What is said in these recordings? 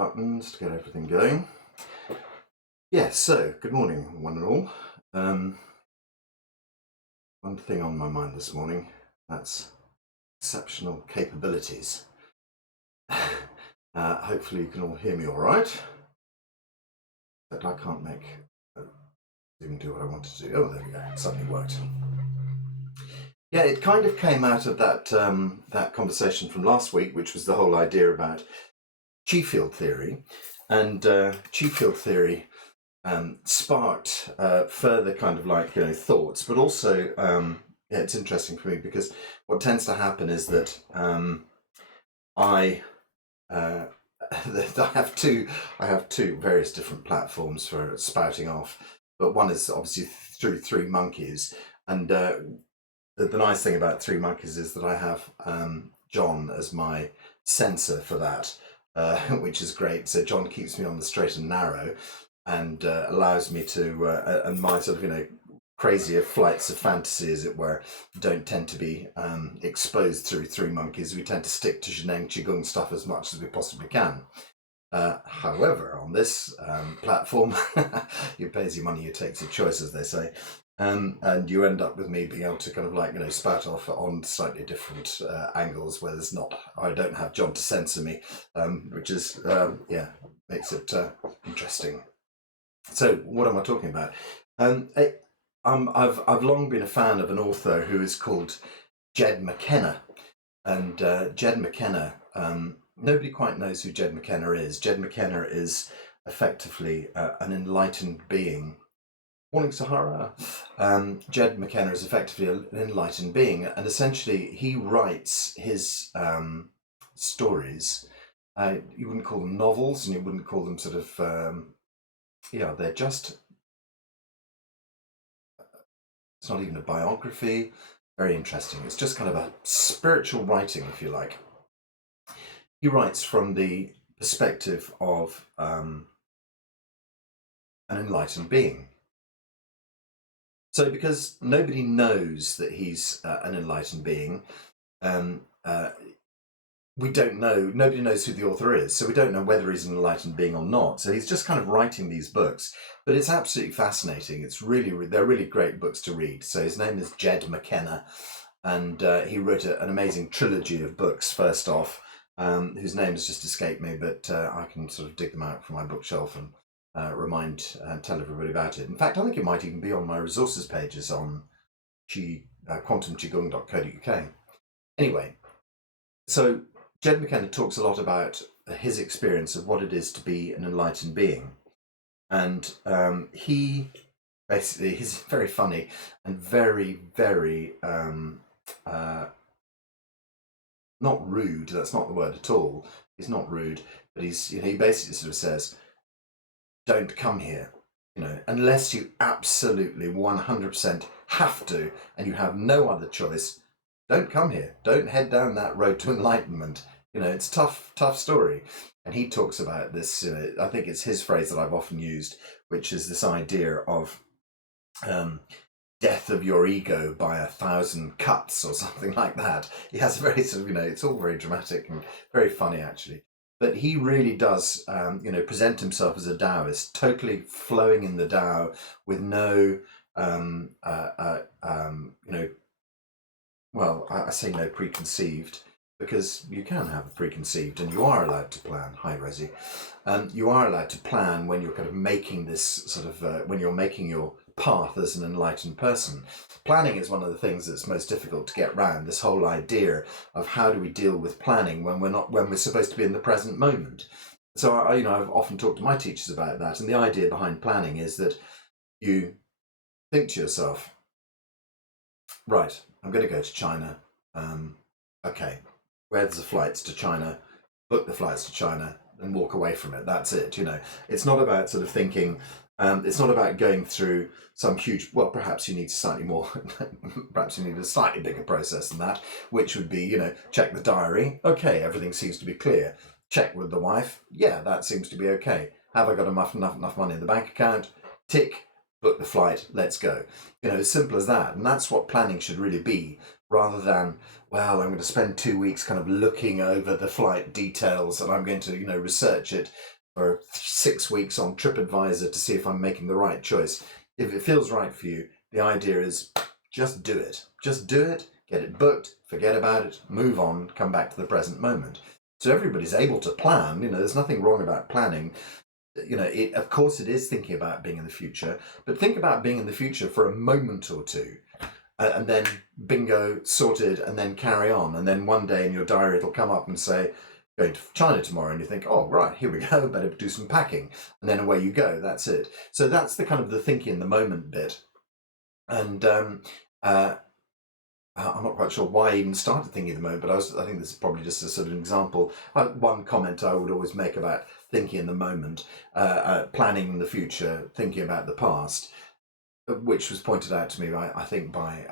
buttons to get everything going. Yeah, so good morning, one and all. One thing on my mind this morning, that's exceptional capabilities. Hopefully you can all hear me all right. But I can't even do what I wanted to do. Oh, there we go. It suddenly worked. Yeah, it kind of came out of that that conversation from last week, which was the whole idea about chi field theory, and chi field theory sparked further kind of thoughts, but also yeah, it's interesting for me because what tends to happen is that I have two various different platforms for spouting off, but one is obviously through Three Monkeys, and the nice thing about Three Monkeys is that I have John as my censor for that, which is great. So John keeps me on the straight and narrow, and allows me to, and my sort of crazier flights of fantasy, as it were, don't tend to be exposed through Three Monkeys. We tend to stick to Sheneng Qigong stuff as much as we possibly can. However, on this platform, you pays your money, you takes your choice, as they say. And you end up with me being able to kind of spout off on slightly different angles where I don't have John to censor me, which is, yeah, makes it interesting. So what am I talking about? I've long been a fan of an author who is called Jed McKenna, and Jed McKenna, nobody quite knows who Jed McKenna is. Jed McKenna is effectively an enlightened being. Morning, Sahara. Jed McKenna is effectively an enlightened being, and essentially he writes his stories. You wouldn't call them novels, and you wouldn't call them sort of, yeah, they're just, it's not even a biography. Very interesting. It's just kind of a spiritual writing, if you like. He writes from the perspective of an enlightened being. So because nobody knows that he's an enlightened being, we don't know, nobody knows who the author is, so we don't know whether he's an enlightened being or not. So he's just kind of writing these books, but it's absolutely fascinating. They're really great books to read. So his name is Jed McKenna, and he wrote an amazing trilogy of books, first off, whose name has just escaped me, but I can sort of dig them out from my bookshelf and remind and tell everybody about it. In fact, I think it might even be on my resources pages on quantumqigong.co.uk. Anyway, so Jed McKenna talks a lot about his experience of what it is to be an enlightened being. And he's very funny and very, very, not rude, that's not the word at all. He's not rude, but he basically sort of says, don't come here, unless you absolutely 100% have to, and you have no other choice. Don't come here. Don't head down that road to enlightenment. It's tough story. And he talks about this, I think it's his phrase that I've often used, which is this idea of death of your ego by 1,000 cuts or something like that. He has a very sort of, it's all very dramatic and very funny, actually. But he really does, present himself as a Taoist, totally flowing in the Tao with no, well, I say no preconceived, because you can have a preconceived, and you are allowed to plan. Hi, Rosie. You are allowed to plan when you're kind of making this sort of, when you're making your path as an enlightened person. Planning is one of the things that's most difficult to get round, this whole idea of how do we deal with planning when we're supposed to be in the present moment. So I've often talked to my teachers about that, and the idea behind planning is that you think to yourself, right, I'm going to go to China. Okay, where's the flights to China? Book the flights to China and walk away from it. That's it. It's not about sort of thinking. It's not about going through some huge. Well, perhaps you need slightly more. Perhaps you need a slightly bigger process than that, which would be, check the diary. Okay, everything seems to be clear. Check with the wife. Yeah, that seems to be okay. Have I got enough money in the bank account? Tick. book the flight, let's go. As simple as that. And that's what planning should really be, rather than, well, I'm going to spend 2 weeks kind of looking over the flight details and I'm going to, research it for 6 weeks on TripAdvisor to see if I'm making the right choice. If it feels right for you, the idea is just do it. Just do it, get it booked, forget about it, move on, come back to the present moment. So everybody's able to plan. There's nothing wrong about planning. Of course it is thinking about being in the future, but think about being in the future for a moment or two, and then bingo, sorted, and then carry on. And then one day in your diary it'll come up and say, going to China tomorrow, and you think, oh, right, here we go, better do some packing. And then away you go, that's it. So that's the kind of the thinking in the moment bit. And I'm not quite sure why I even started thinking at the moment, but I think this is probably just a sort of an example. One comment I would always make about thinking in the moment, planning the future, thinking about the past, which was pointed out to me, I think, by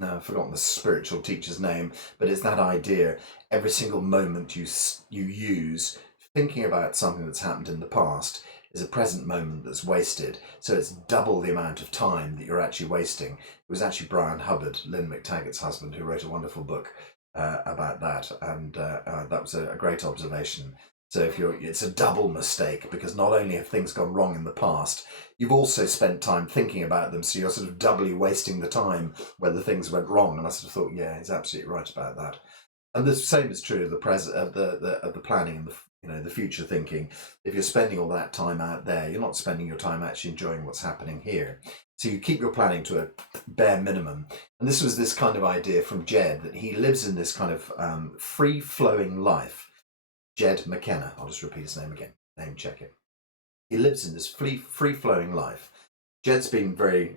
no, I've forgotten the spiritual teacher's name, but it's that idea. Every single moment you use thinking about something that's happened in the past is a present moment that's wasted. So it's double the amount of time that you're actually wasting. It was actually Brian Hubbard, Lynn McTaggart's husband, who wrote a wonderful book about that, and that was a great observation. So it's a double mistake, because not only have things gone wrong in the past, you've also spent time thinking about them, so you're sort of doubly wasting the time where the things went wrong. And I sort of thought, yeah, he's absolutely right about that. And the same is true of the planning and the future thinking. If you're spending all that time out there, you're not spending your time actually enjoying what's happening here. So you keep your planning to a bare minimum. And this was this kind of idea from Jed, that he lives in this kind of free-flowing life. Jed McKenna, I'll just repeat his name again, name check it. He lives in this free-flowing life. Jed's been very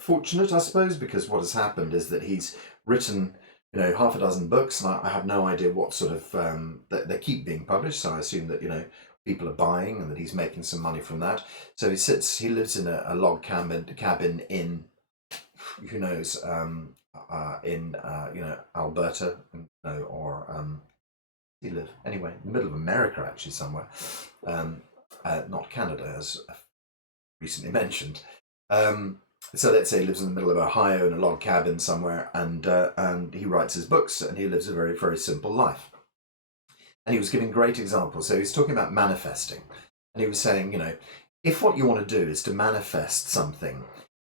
fortunate, I suppose, because what has happened is that he's written half a dozen books, and I have no idea what sort of that they keep being published. So I assume that people are buying and that he's making some money from that. So he lives in a log cabin in who knows in Alberta, or he live anyway in the middle of America, actually somewhere, not Canada as recently mentioned. So let's say he lives in the middle of Ohio in a log cabin somewhere, and he writes his books, and he lives a very, very simple life. And he was giving great examples. So he's talking about manifesting, and he was saying, if what you want to do is to manifest something,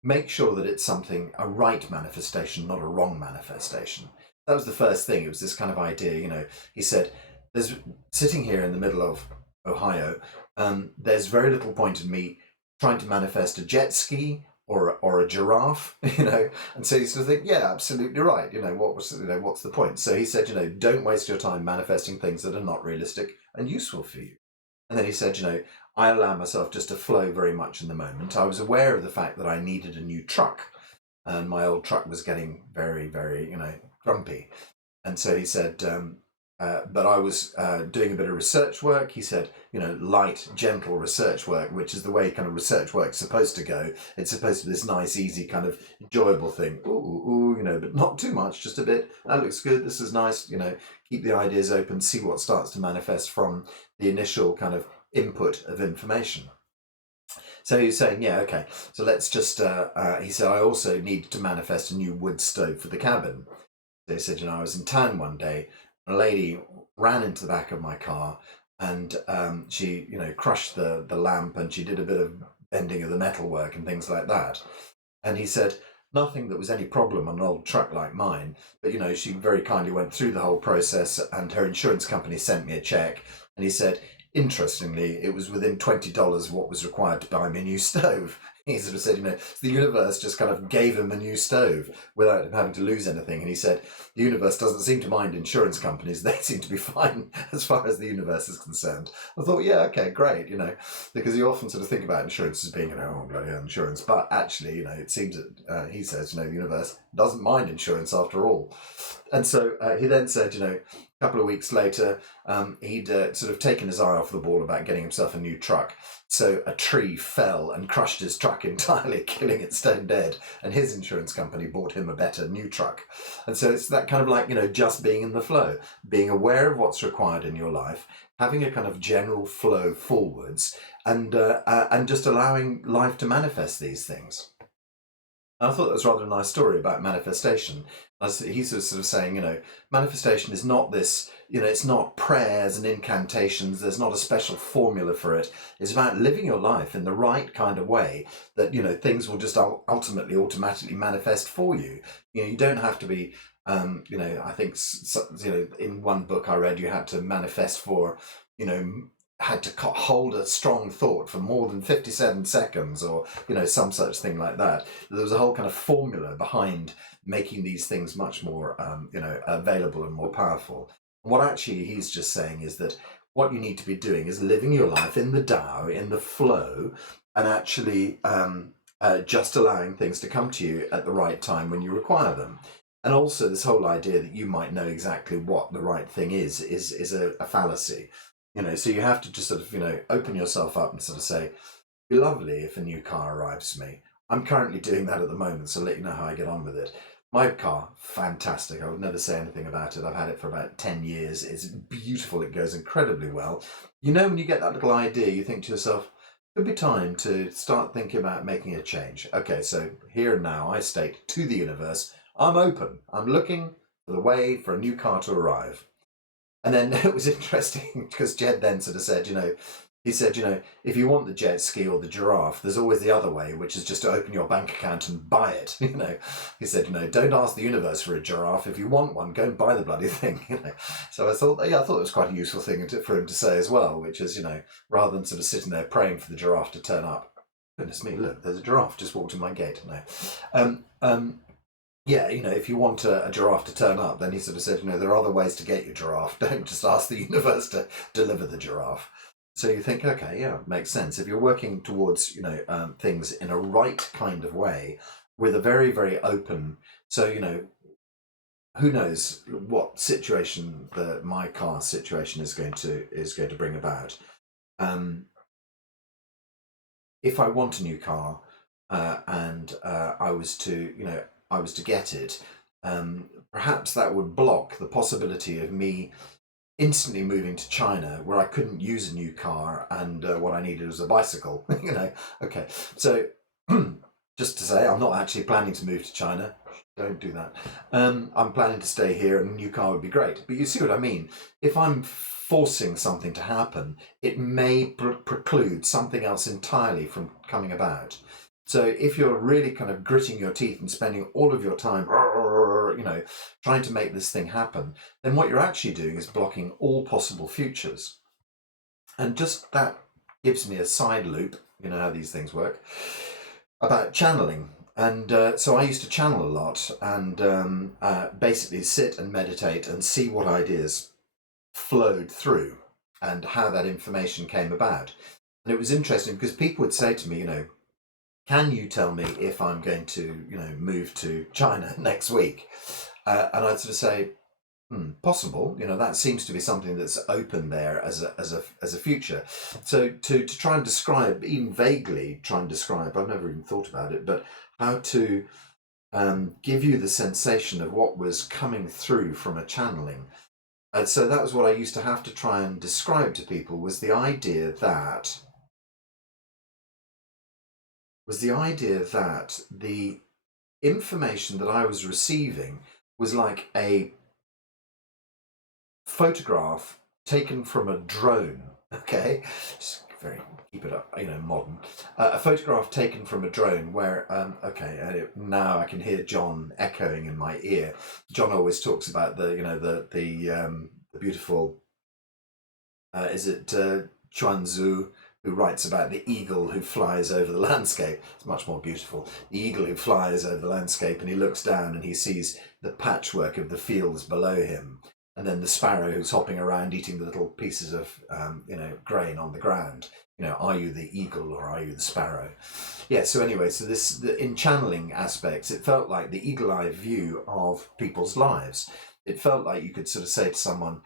make sure that it's a right manifestation, not a wrong manifestation. That was the first thing. It was this kind of idea, he said, there's sitting here in the middle of Ohio, there's very little point in me trying to manifest a jet ski or a giraffe, and so you sort of think, yeah, absolutely right. What's the point? So he said, don't waste your time manifesting things that are not realistic and useful for you. And then he said, I allow myself just to flow very much in the moment. I was aware of the fact that I needed a new truck, and my old truck was getting very, very, grumpy. And so he said, but I was doing a bit of research work. He said, light, gentle research work, which is the way kind of research work's supposed to go. It's supposed to be this nice, easy, kind of enjoyable thing. But not too much, just a bit. That looks good. This is nice. Keep the ideas open, see what starts to manifest from the initial kind of input of information. So he was saying, yeah, okay. So let's just, he said, I also need to manifest a new wood stove for the cabin. So he said, I was in town one day, a lady ran into the back of my car, and she, crushed the lamp, and she did a bit of bending of the metalwork and things like that. And he said, nothing that was any problem on an old truck like mine, but, she very kindly went through the whole process, and her insurance company sent me a check. And he said, interestingly, it was within $20 what was required to buy me a new stove. He sort of said, the universe just kind of gave him a new stove without him having to lose anything. And he said, the universe doesn't seem to mind insurance companies. They seem to be fine as far as the universe is concerned. I thought, yeah, okay, great, because you often sort of think about insurance as being, oh, bloody hell, insurance. But actually, it seems that he says, the universe doesn't mind insurance after all. And so he then said, a couple of weeks later, he'd sort of taken his eye off the ball about getting himself a new truck. So a tree fell and crushed his truck entirely, killing it stone dead. And his insurance company bought him a better new truck. And so it's that kind of like, just being in the flow, being aware of what's required in your life, having a kind of general flow forwards, and just allowing life to manifest these things. I thought that was rather a nice story about manifestation. He's sort of saying, manifestation is not this, it's not prayers and incantations. There's not a special formula for it. It's about living your life in the right kind of way that, things will just ultimately automatically manifest for you. You don't have to be, I think, in one book I read, you had to manifest for, had to hold a strong thought for more than 57 seconds or, some such thing like that. There was a whole kind of formula behind making these things much more, available and more powerful. And what actually he's just saying is that what you need to be doing is living your life in the Tao, in the flow, and actually just allowing things to come to you at the right time when you require them. And also this whole idea that you might know exactly what the right thing is a fallacy. So you have to just sort of, open yourself up and sort of say, it'd be lovely if a new car arrives to me. I'm currently doing that at the moment, so I'll let you know how I get on with it. My car, fantastic. I would never say anything about it. I've had it for about 10 years. It's beautiful. It goes incredibly well. When you get that little idea, you think to yourself, it could be time to start thinking about making a change. Okay, so here and now, I state to the universe, I'm open. I'm looking for the way for a new car to arrive. And then it was interesting because Jed then sort of said, he said, if you want the jet ski or the giraffe, there's always the other way, which is just to open your bank account and buy it. He said, don't ask the universe for a giraffe. If you want one, go and buy the bloody thing. So I thought it was quite a useful thing for him to say as well, which is, rather than sort of sitting there praying for the giraffe to turn up. Goodness me, look, there's a giraffe just walked in my gate. Yeah, if you want a giraffe to turn up, then he sort of said, there are other ways to get your giraffe. Don't just ask the universe to deliver the giraffe. So you think, okay, yeah, makes sense. If you're working towards, things in a right kind of way, with a very, very open, so, who knows what situation my car situation is going to bring about. If I want a new car, and I was to get it, perhaps that would block the possibility of me instantly moving to China, where I couldn't use a new car, and what I needed was a bicycle. Okay. So just to say, I'm not actually planning to move to China. Don't do that. I'm planning to stay here, and a new car would be great. But you see what I mean? If I'm forcing something to happen, it may preclude something else entirely from coming about. So if you're really kind of gritting your teeth and spending all of your time, trying to make this thing happen, then what you're actually doing is blocking all possible futures. And just that gives me a side loop, how these things work, about channeling. And so I used to channel a lot and basically sit and meditate and see what ideas flowed through and how that information came about. And it was interesting because people would say to me, can you tell me if I'm going to, move to China next week? And I'd sort of say, possible. That seems to be something that's open there as a future. So to try and describe, even vaguely try and describe, I've never even thought about it, but how to give you the sensation of what was coming through from a channeling. And so that was what I used to have to try and describe to people, was the idea that the information that I was receiving was like a photograph taken from a drone. Okay, just very keep it up, modern. A photograph taken from a drone where, now I can hear John echoing in my ear. John always talks about the beautiful. Is it Chuanzu, who writes about the eagle who flies over the landscape? It's much more beautiful. The eagle who flies over the landscape, and he looks down and he sees the patchwork of the fields below him, and then the sparrow who's hopping around eating the little pieces of grain on the ground. Are you the eagle or are you the sparrow? Yeah, so anyway, in channeling aspects, it felt like the eagle-eye view of people's lives. it felt like you could sort of say to someone,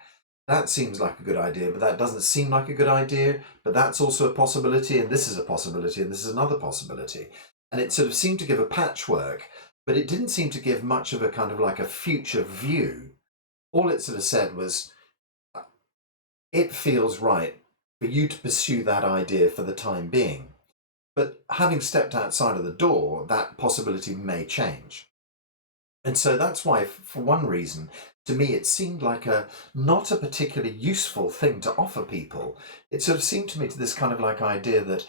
that seems like a good idea, but that doesn't seem like a good idea, but that's also a possibility, and this is a possibility, and this is another possibility. And it sort of seemed to give a patchwork, but it didn't seem to give much of a kind of like a future view. All it sort of said was, it feels right for you to pursue that idea for the time being. But having stepped outside of the door, that possibility may change. And so that's why, for one reason, to me, it seemed like not a particularly useful thing to offer people. It sort of seemed to me to this kind of like idea that,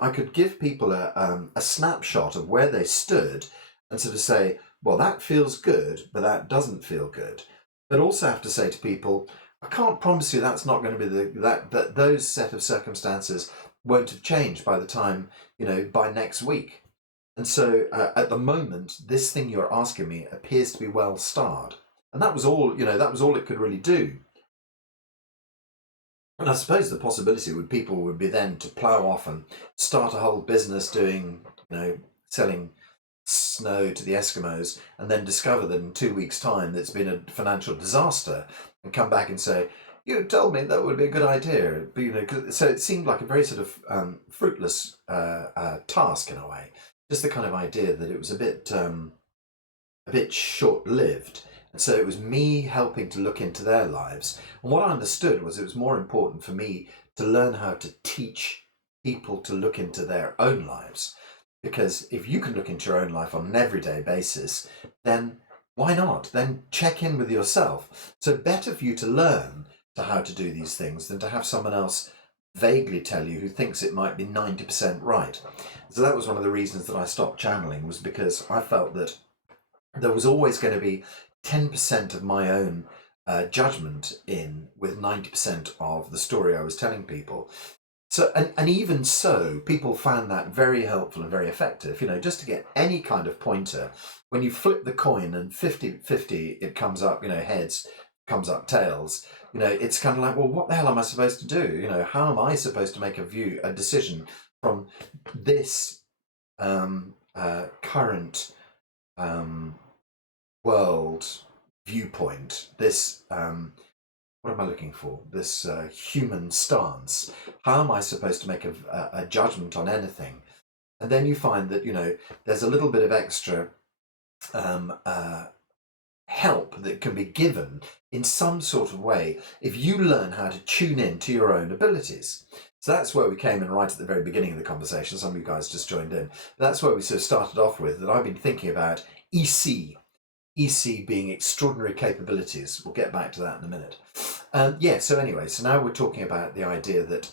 I could give people a snapshot of where they stood and sort of say, well, that feels good, but that doesn't feel good. But also have to say to people, I can't promise you that's not going to be that those set of circumstances won't have changed by the time, by next week. And so at the moment, this thing you're asking me appears to be well starred. And that was all, that was all it could really do. And I suppose the possibility people would be then to plough off and start a whole business doing, selling snow to the Eskimos, and then discover that in 2 weeks' time it's been a financial disaster, and come back and say, you told me that would be a good idea. But, so it seemed like a very sort of fruitless task in a way. Just the kind of idea that it was a bit short-lived. And so it was me helping to look into their lives. And what I understood was it was more important for me to learn how to teach people to look into their own lives. Because if you can look into your own life on an everyday basis, then why not? Then check in with yourself. So better for you to learn how to do these things than to have someone else vaguely tell you who thinks it might be 90% right. So that was one of the reasons that I stopped channeling, was because I felt that there was always going to be 10% of my own judgment in with 90% of the story I was telling people. So, and even so, people found that very helpful and very effective, just to get any kind of pointer. When you flip the coin and 50-50, it comes up, heads, comes up tails, it's kind of like, well, what the hell am I supposed to do? How am I supposed to make a decision from this current world viewpoint, this what am I looking for? This human stance. How am I supposed to make a judgment on anything? And then you find that, there's a little bit of extra help that can be given in some sort of way if you learn how to tune in to your own abilities. So that's where we came in right at the very beginning of the conversation. Some of you guys just joined in. That's where we sort of started off with that I've been thinking about EC being extraordinary capabilities. We'll get back to that in a minute. So anyway, so now we're talking about the idea that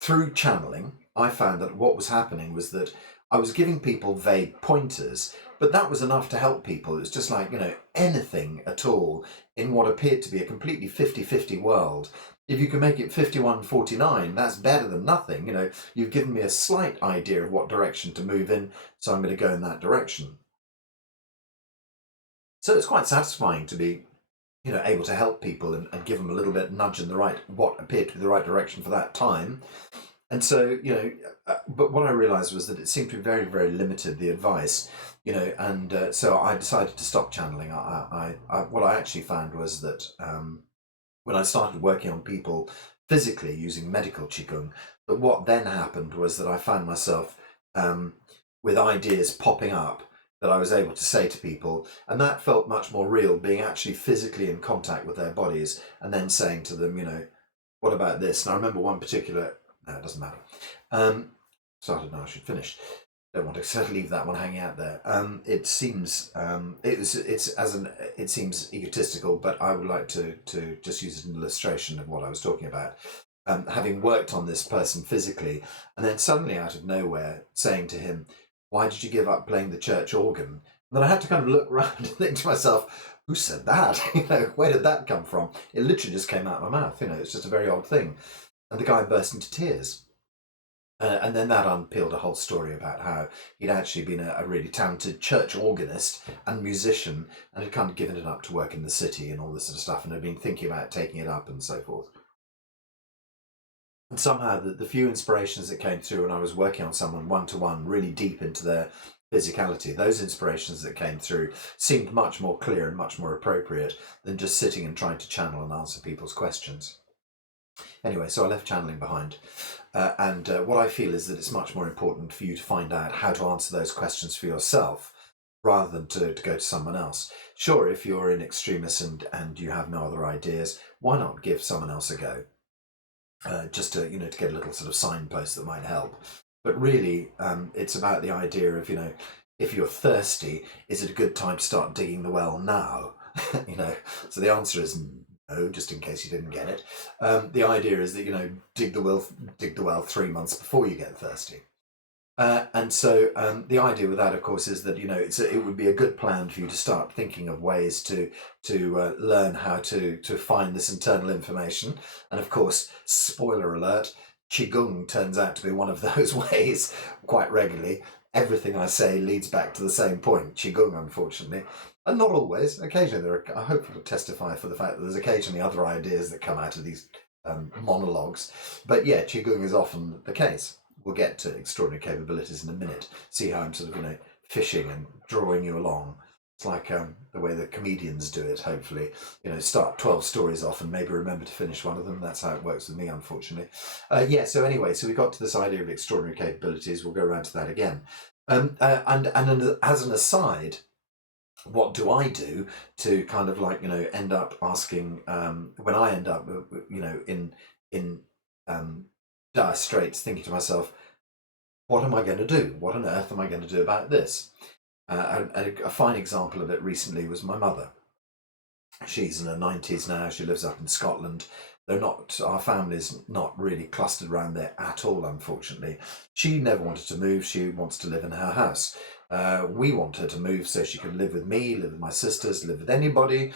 through channeling, I found that what was happening was that I was giving people vague pointers, but that was enough to help people. It was just like, anything at all in what appeared to be a completely 50-50 world. If you can make it 51-49, that's better than nothing. You've given me a slight idea of what direction to move in, so I'm going to go in that direction. So it's quite satisfying to be, able to help people and give them a little bit nudge in what appeared to be the right direction for that time. And so, but what I realized was that it seemed to be very, very limited, the advice, and so I decided to stop channeling. What I actually found was that when I started working on people physically using medical Qigong, that what then happened was that I found myself with ideas popping up that I was able to say to people, and that felt much more real, being actually physically in contact with their bodies and then saying to them, what about this? And I remember one particular, no, it doesn't matter. Started now, I should finish. Don't want to leave that one hanging out there. It seems it seems egotistical, but I would like to just use an illustration of what I was talking about. Having worked on this person physically, and then suddenly out of nowhere saying to him, "Why did you give up playing the church organ?" And then I had to kind of look around and think to myself, "Who said that? Where did that come from?" It literally just came out of my mouth. It's just a very odd thing. And the guy burst into tears. And then that unpeeled a whole story about how he'd actually been a really talented church organist and musician, and had kind of given it up to work in the city and all this sort of stuff, and had been thinking about taking it up and so forth. And somehow the few inspirations that came through when I was working on someone one-to-one, really deep into their physicality. Those inspirations that came through seemed much more clear and much more appropriate than just sitting and trying to channel and answer people's questions. Anyway, so I left channeling behind. And what I feel is that it's much more important for you to find out how to answer those questions for yourself rather than to go to someone else. Sure, if you're in extremis and you have no other ideas, why not give someone else a go? Just to, to get a little sort of signpost that might help. But really, it's about the idea of, if you're thirsty, is it a good time to start digging the well now? So the answer is no, just in case you didn't get it. The idea is that, dig the well 3 months before you get thirsty. And so the idea with that, of course, is that it would be a good plan for you to start thinking of ways to learn how to find this internal information. And of course, spoiler alert, Qigong turns out to be one of those ways quite regularly. Everything I say leads back to the same point. Qigong, unfortunately, and not always. Occasionally, I hope to testify for the fact that there's occasionally other ideas that come out of these monologues. But yeah, Qigong is often the case. We'll get to extraordinary capabilities in a minute. See how I'm sort of, fishing and drawing you along. It's like the way the comedians do it, hopefully. Start 12 stories off and maybe remember to finish one of them. That's how it works with me, unfortunately. So anyway, so we got to this idea of extraordinary capabilities. We'll go around to that again. And as an aside, what do I do to kind of end up asking, when I end up, in dire straits, thinking to myself, what am I going to do? What on earth am I going to do about this? And a fine example of it recently was my mother. She's in her 90s now. She lives up in Scotland. Our family's not really clustered around there at all, unfortunately. She never wanted to move. She wants to live in her house. We want her to move so she can live with me, live with my sisters, live with anybody,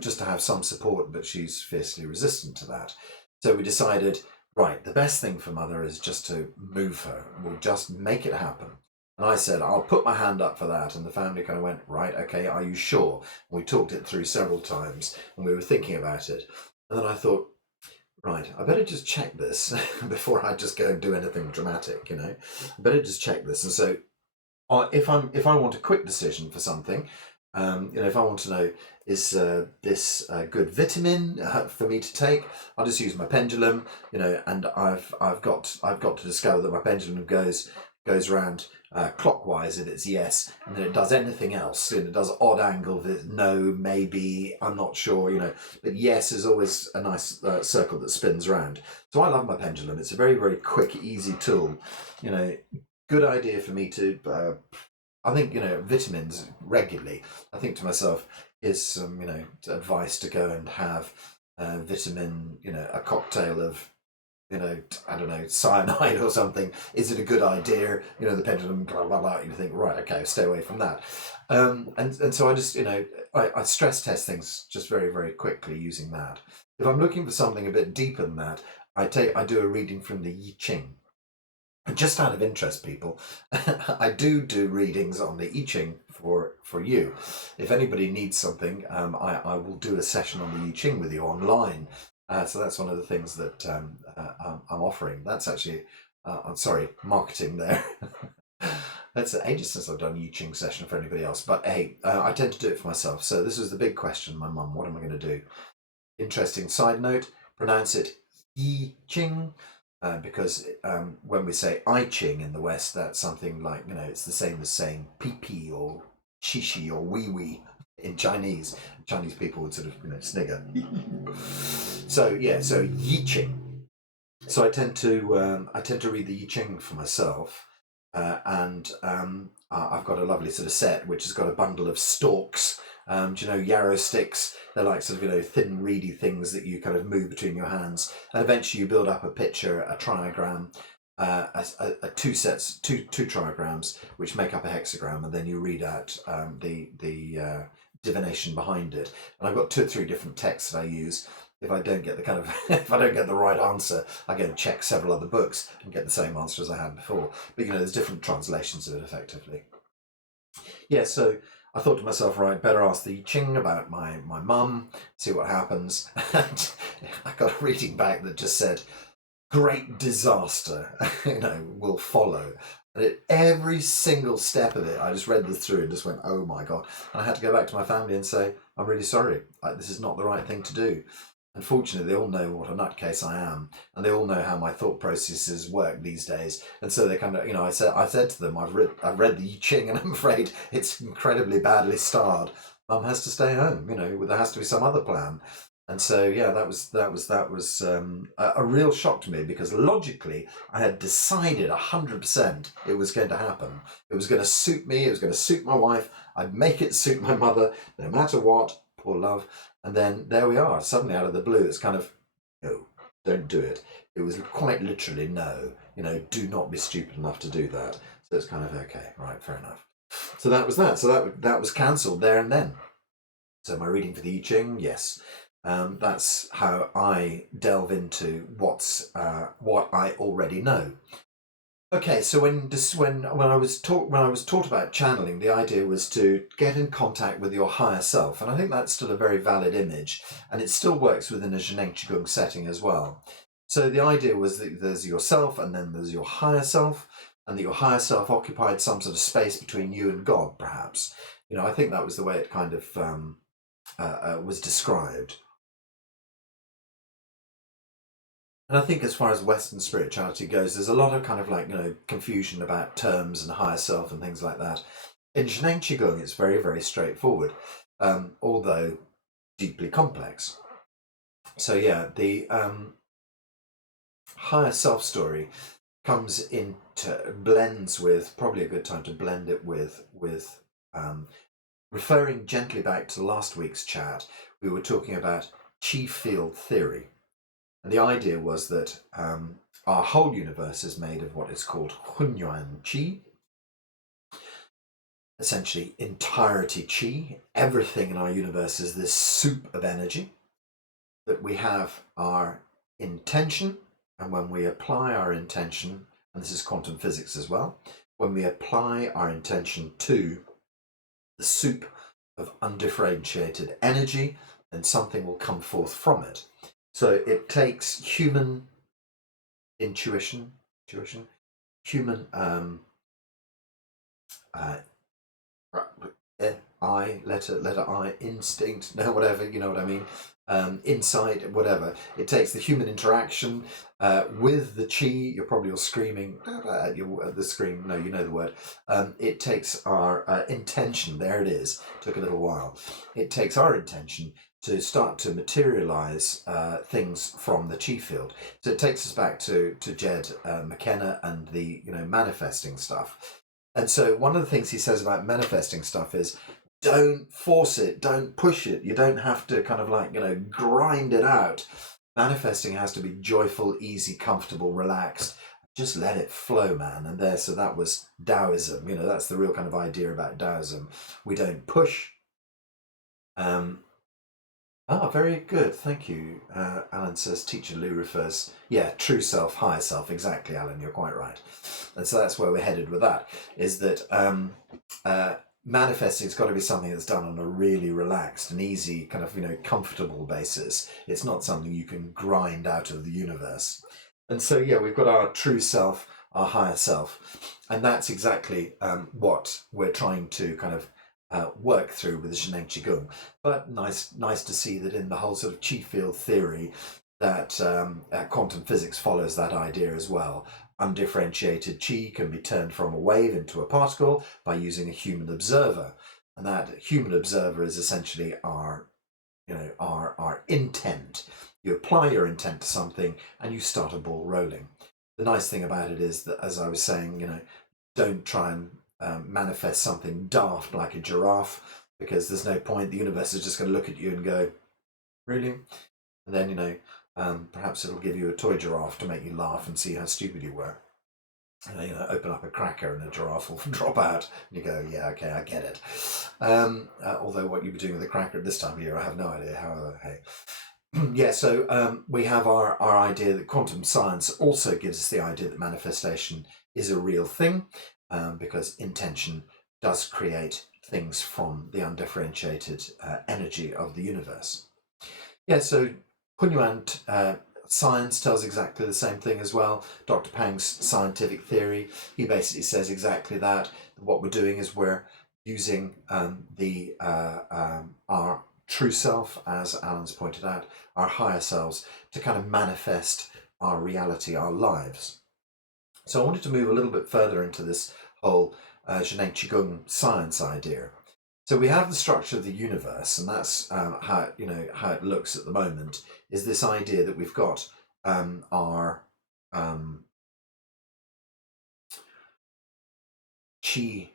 just to have some support, but she's fiercely resistant to that. So we decided, right, the best thing for Mother is just to move her. We'll just make it happen. And I said, I'll put my hand up for that. And the family kind of went, right, okay, are you sure? And we talked it through several times and we were thinking about it. And then I thought, right, I better just check this before I just go and do anything dramatic, I better just check this. And so if I want a quick decision for something, if I want to know, is this a good vitamin for me to take? I'll just use my pendulum, and I've got to discover that my pendulum goes around clockwise if it's yes, and then it does anything else. It does odd angle, no, maybe, I'm not sure, but yes is always a nice circle that spins around. So I love my pendulum. It's a very, very quick, easy tool. Good idea for me to. I think, vitamins regularly. I think to myself, is some, advice to go and have vitamin, a cocktail of, I don't know, cyanide or something. Is it a good idea? The pendulum, blah, blah, blah. You think, right, okay, stay away from that. And so I just, I stress test things just very, very quickly using that. If I'm looking for something a bit deeper than that, I do a reading from the I Ching. Just out of interest, people, I do readings on the I Ching for you. If anybody needs something, I will do a session on the I Ching with you online. So that's one of the things that I'm offering. That's actually, I'm sorry, marketing there. That's ages since I've done a I Ching session for anybody else. But hey, I tend to do it for myself. So this was the big question, my mum, what am I going to do? Interesting side note, pronounce it I Ching. Because when we say I Ching in the West, that's something like, it's the same as saying pee pee or shishi or wee wee in Chinese. Chinese people would sort of, snigger. So yeah, so Yi Ching. So I tend to read the Yi Ching for myself, and I've got a lovely sort of set which has got a bundle of stalks. Yarrow sticks. They're like sort of, thin, reedy things that you kind of move between your hands. And eventually you build up a picture, a triagram, two triagrams, which make up a hexagram, and then you read out the divination behind it. And I've got 2 or 3 different texts that I use. If I don't get the if I don't get the right answer, I go and check several other books and get the same answer as I had before. But there's different translations of it effectively. Yeah, so I thought to myself, right, better ask the I Ching about my mum, see what happens. And I got a reading back that just said, great disaster, will follow. And every single step of it, I just read this through and just went, oh my God. And I had to go back to my family and say, I'm really sorry. This is not the right thing to do. Unfortunately, they all know what a nutcase I am, and they all know how my thought processes work these days. And so they kind of, I said to them, I've read the I Ching, and I'm afraid it's incredibly badly starred. Mum has to stay home. There has to be some other plan. And so, yeah, that was a real shock to me, because logically I had decided 100% it was going to happen. It was going to suit me. It was going to suit my wife. I'd make it suit my mother, no matter what. Poor love. And then there we are. Suddenly, out of the blue, it's kind of, no, don't do it. It was quite literally no. Do not be stupid enough to do that. So it's kind of okay, right, fair enough. So that was that. So that was cancelled there and then. So am I reading for the I Ching? Yes. That's how I delve into what I already know. Okay, so when I was taught about channeling, the idea was to get in contact with your higher self, and I think that's still a very valid image, and it still works within a Zhineng Qigong setting as well. So the idea was that there's yourself, and then there's your higher self, and that your higher self occupied some sort of space between you and God, perhaps. I think that was the way it kind of was described. And I think as far as Western spirituality goes, there's a lot of kind of confusion about terms and higher self and things like that. In Zhineng Qigong, it's very, very straightforward, although deeply complex. So yeah, the higher self story blends with, probably a good time to blend it with referring gently back to last week's chat. We were talking about chi field theory. And the idea was that our whole universe is made of what is called Hunyuan Qi, essentially entirety Qi. Everything in our universe is this soup of energy, that we have our intention, and when we apply our intention, and this is quantum physics as well, when we apply our intention to the soup of undifferentiated energy, then something will come forth from it. So it takes human intuition, human letter I, instinct, no, whatever, you know what I mean, insight, whatever. It takes the human interaction with the chi. You're probably all screaming at the screen. No, you know the word. It takes our intention. There it is. Took a little while. It takes our intention to start to materialize things from the chi field. So it takes us back to Jed McKenna and the manifesting stuff. And so one of the things he says about manifesting stuff is, don't force it, don't push it. You don't have to kind of grind it out. Manifesting has to be joyful, easy, comfortable, relaxed. Just let it flow, man. And so that was Taoism. That's the real kind of idea about Taoism. We don't push. Very good. Thank you. Alan says, Teacher Lou refers, true self, higher self. Exactly, Alan, you're quite right. And so that's where we're headed with that, is that manifesting's got to be something that's done on a really relaxed and easy, kind of, comfortable basis. It's not something you can grind out of the universe. And so, we've got our true self, our higher self. And that's exactly what we're trying to kind of work through with the Zhineng Qigong. But nice to see that in the whole sort of chi field theory that quantum physics follows that idea as well. Undifferentiated chi can be turned from a wave into a particle by using a human observer, and that human observer is essentially our intent. You apply your intent to something and you start a ball rolling. The nice thing about it is that, as I was saying, don't try and manifest something daft like a giraffe, because there's no point. The universe is just going to look at you and go, really? And then perhaps it'll give you a toy giraffe to make you laugh and see how stupid you were. Open up a cracker and a giraffe will drop out and you go, yeah, okay, I get it. Although what you'd be doing with a cracker at this time of year, I have no idea. However, hey. So we have our idea that quantum science also gives us the idea that manifestation is a real thing, because intention does create things from the undifferentiated energy of the universe. So Hunyuan Science tells exactly the same thing as well. Dr. Pang's scientific theory, he basically says exactly that. What we're doing is we're using our true self, as Alan's pointed out, our higher selves, to kind of manifest our reality, our lives. So I wanted to move a little bit further into this whole Zheneng Qigong science idea. So we have the structure of the universe, and that's how it looks at the moment. Is this idea that we've got our qi,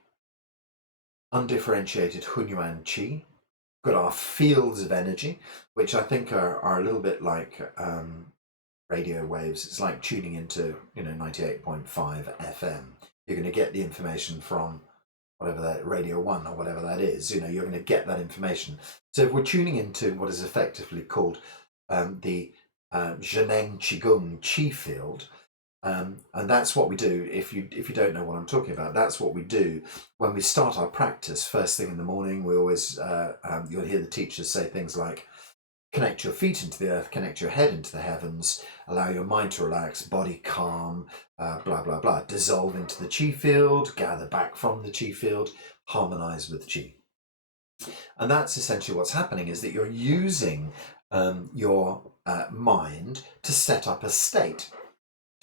undifferentiated Hunyuan qi, got our fields of energy, which I think are a little bit like radio waves. It's like tuning into 98.5 FM. You're going to get the information from whatever that Radio 1 or whatever that is. You're going to get that information. So if we're tuning into what is effectively called the Zheneng Qigong Qi field, and that's what we do. If you don't know what I'm talking about, that's what we do when we start our practice first thing in the morning. We always you'll hear the teachers say things like, connect your feet into the earth, connect your head into the heavens, allow your mind to relax, body calm, blah, blah, blah. Dissolve into the chi field, gather back from the chi field, harmonize with chi. And that's essentially what's happening, is that you're using your mind to set up a state,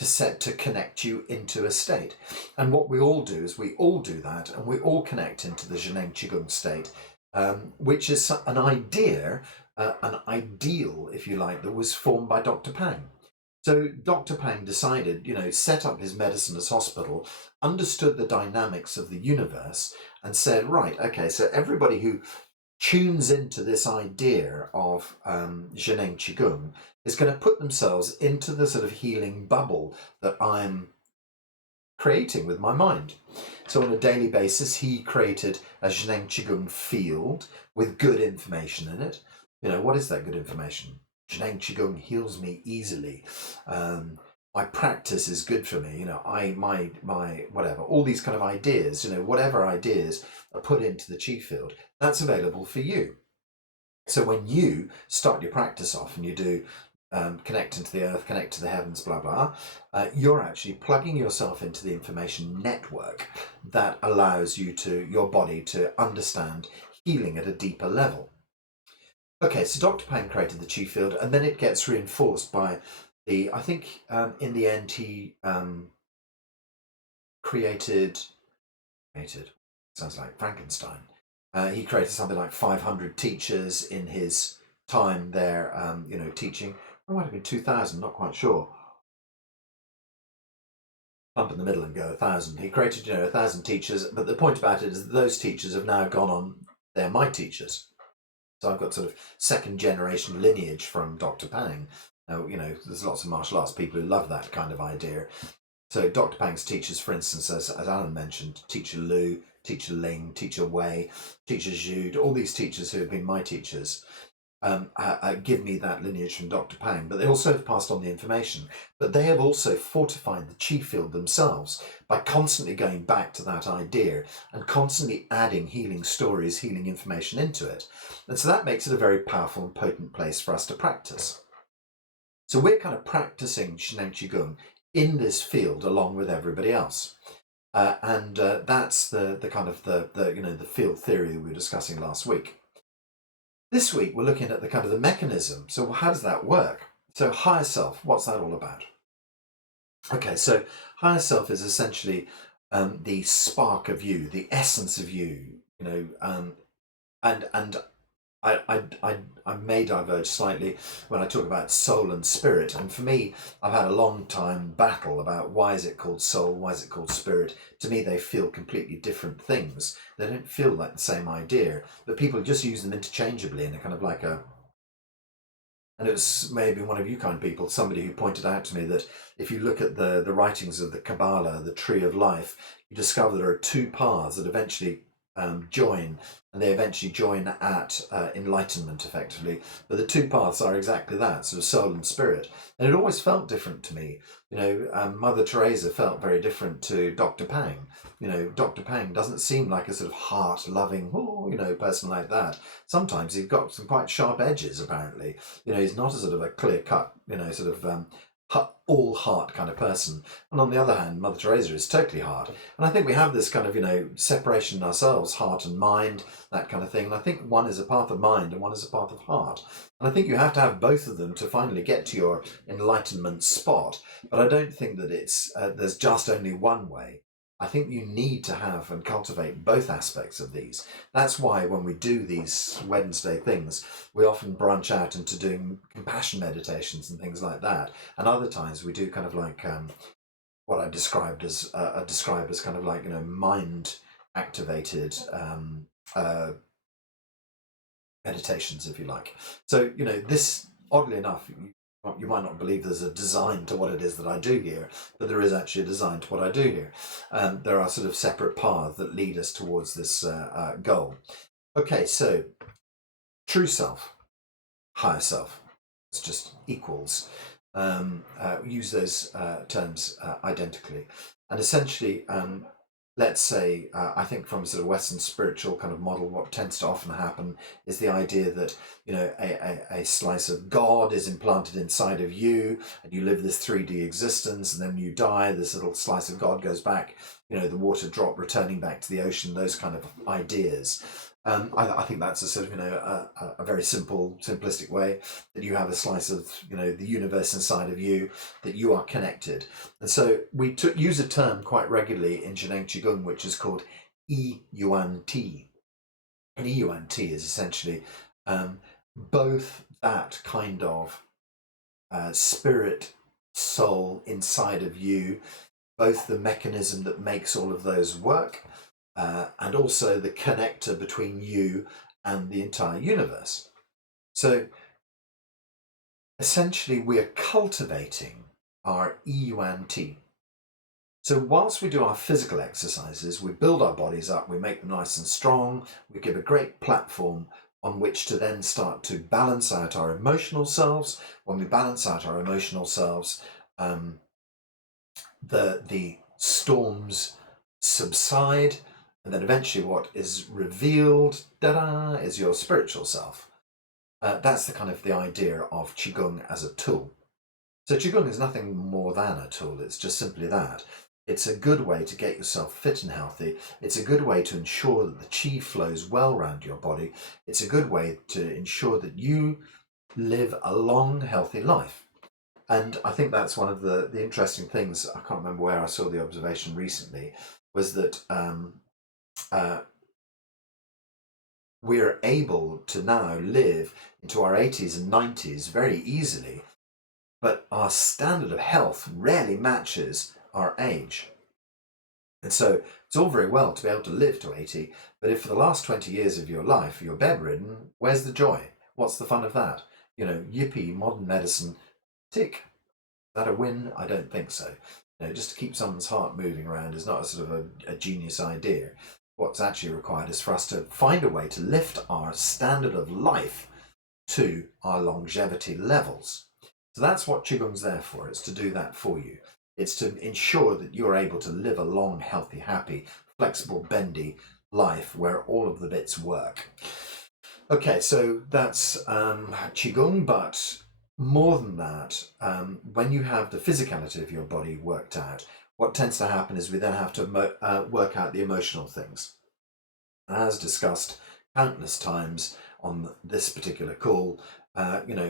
to connect you into a state. And what we all do is we all do that, and we all connect into the Zheneng Qigong state, which is an idea, an ideal, if you like, that was formed by Dr. Pang. So Dr. Pang decided, set up his medicine's hospital, understood the dynamics of the universe, and said, right, okay, so everybody who tunes into this idea of Zheneng Qigong is going to put themselves into the sort of healing bubble that I'm creating with my mind. So on a daily basis, he created a Zheneng Qigong field with good information in it. What is that good information? Zheneng Qigong heals me easily. My practice is good for me. My whatever, all these kind of ideas, whatever ideas are put into the Qi field, that's available for you. So when you start your practice off and you do connect into the earth, connect to the heavens, blah, blah, you're actually plugging yourself into the information network that allows your body to understand healing at a deeper level. Okay, so Dr. Pang created the Qi field, and then it gets reinforced by I think in the end he created, sounds like Frankenstein. He created something like 500 teachers in his time there, teaching. It might have been 2,000, not quite sure. Bump in the middle and go 1,000. He created, 1,000 teachers, but the point about it is that those teachers have now gone on, they're my teachers. So I've got sort of second generation lineage from Dr. Pang. Now, there's lots of martial arts people who love that kind of idea. So Dr. Pang's teachers, for instance, as Alan mentioned, Teacher Lu, Teacher Ling, Teacher Wei, Teacher Jude, all these teachers who have been my teachers, give me that lineage from Dr. Pang, but they also have passed on the information. But they have also fortified the Qi field themselves by constantly going back to that idea and constantly adding healing stories, healing information into it. And so that makes it a very powerful and potent place for us to practice. So we're kind of practicing Zheneng Qigong in this field along with everybody else. And that's the kind of the field theory that we were discussing last week. This week, we're looking at the kind of the mechanism. So how does that work? So higher self, what's that all about? Okay, so higher self is essentially the spark of you, the essence of you, and I may diverge slightly when I talk about soul and spirit. And for me, I've had a long time battle about why is it called soul, why is it called spirit. To me, they feel completely different things. They don't feel like the same idea, but people just use them interchangeably in a kind of like a... And it was maybe one of you kind of people, somebody who pointed out to me that if you look at the writings of the Kabbalah, the tree of life, you discover there are two paths that eventually join, and they eventually join at enlightenment, effectively. But the two paths are exactly that, sort of soul and spirit. And it always felt different to me. Mother Teresa felt very different to Dr. Pang. Dr. Pang doesn't seem like a sort of heart-loving, person like that. Sometimes he's got some quite sharp edges, apparently. He's not a sort of a clear-cut, sort of all heart kind of person. And on the other hand, Mother Teresa is totally heart. And I think we have this kind of, separation in ourselves, heart and mind, that kind of thing. And I think one is a path of mind and one is a path of heart. And I think you have to have both of them to finally get to your enlightenment spot. But I don't think that there's just only one way. I think you need to have and cultivate both aspects of these. That's why when we do these Wednesday things, we often branch out into doing compassion meditations and things like that. And other times we do kind of like what I describe as kind of like mind activated meditations, if you like. So this, oddly enough, you might not believe there's a design to what it is that I do here, but there is actually a design to what I do here. There are sort of separate paths that lead us towards this goal. Okay, so true self, higher self, it's just equals. Use those terms identically. And essentially, let's say, I think from a sort of Western spiritual kind of model, what tends to often happen is the idea that, a slice of God is implanted inside of you, and you live this 3D existence, and then you die, this little slice of God goes back, the water drop returning back to the ocean, those kind of ideas. I think that's a sort of, a very simplistic way that you have a slice of, the universe inside of you, that you are connected. And so we use a term quite regularly in Zheneng Qigong, which is called Yuan Ti. And Yuan Ti is essentially both that kind of spirit, soul inside of you, both the mechanism that makes all of those work, and also the connector between you and the entire universe. So essentially, we are cultivating our Yuan Ti. So whilst we do our physical exercises, we build our bodies up, we make them nice and strong, we give a great platform on which to then start to balance out our emotional selves. When we balance out our emotional selves, the storms subside, and then eventually what is revealed, is your spiritual self. That's the idea of Qigong as a tool. So Qigong is nothing more than a tool, it's just simply that. It's a good way to get yourself fit and healthy. It's a good way to ensure that the qi flows well around your body. It's a good way to ensure that you live a long, healthy life. And I think that's one of the interesting things. I can't remember where I saw the observation recently, was that we're able to now live into our 80s and 90s very easily, but our standard of health rarely matches our age. And so it's all very well to be able to live to 80, but if for the last 20 years of your life you're bedridden, where's the joy? What's the fun of that? Yippee, modern medicine, tick. Is that a win? I don't think so. Just to keep someone's heart moving around is not a sort of a genius idea. What's actually required is for us to find a way to lift our standard of life to our longevity levels. So that's what Qigong's there for. It's to do that for you. It's to ensure that you're able to live a long, healthy, happy, flexible, bendy life where all of the bits work. Okay, so that's Qigong, but more than that, when you have the physicality of your body worked out, what tends to happen is we then have to work out the emotional things. As discussed countless times on this particular call,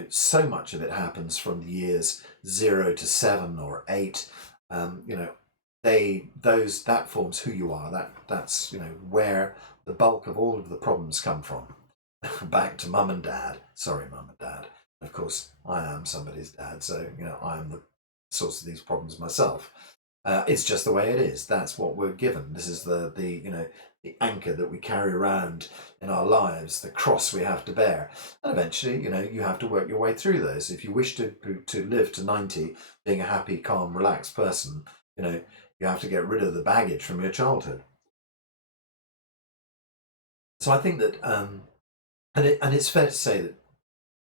so much of it happens from the years 0 to 7 or 8. That forms who you are. That's where the bulk of all of the problems come from. Back to mum and dad. Sorry, mum and dad. Of course, I am somebody's dad, so I am the source of these problems myself. It's just the way it is. That's what we're given. This is the anchor that we carry around in our lives, the cross we have to bear. And eventually, you have to work your way through those. If you wish to live to 90 being a happy, calm, relaxed person, you have to get rid of the baggage from your childhood. So I think that, and it's fair to say that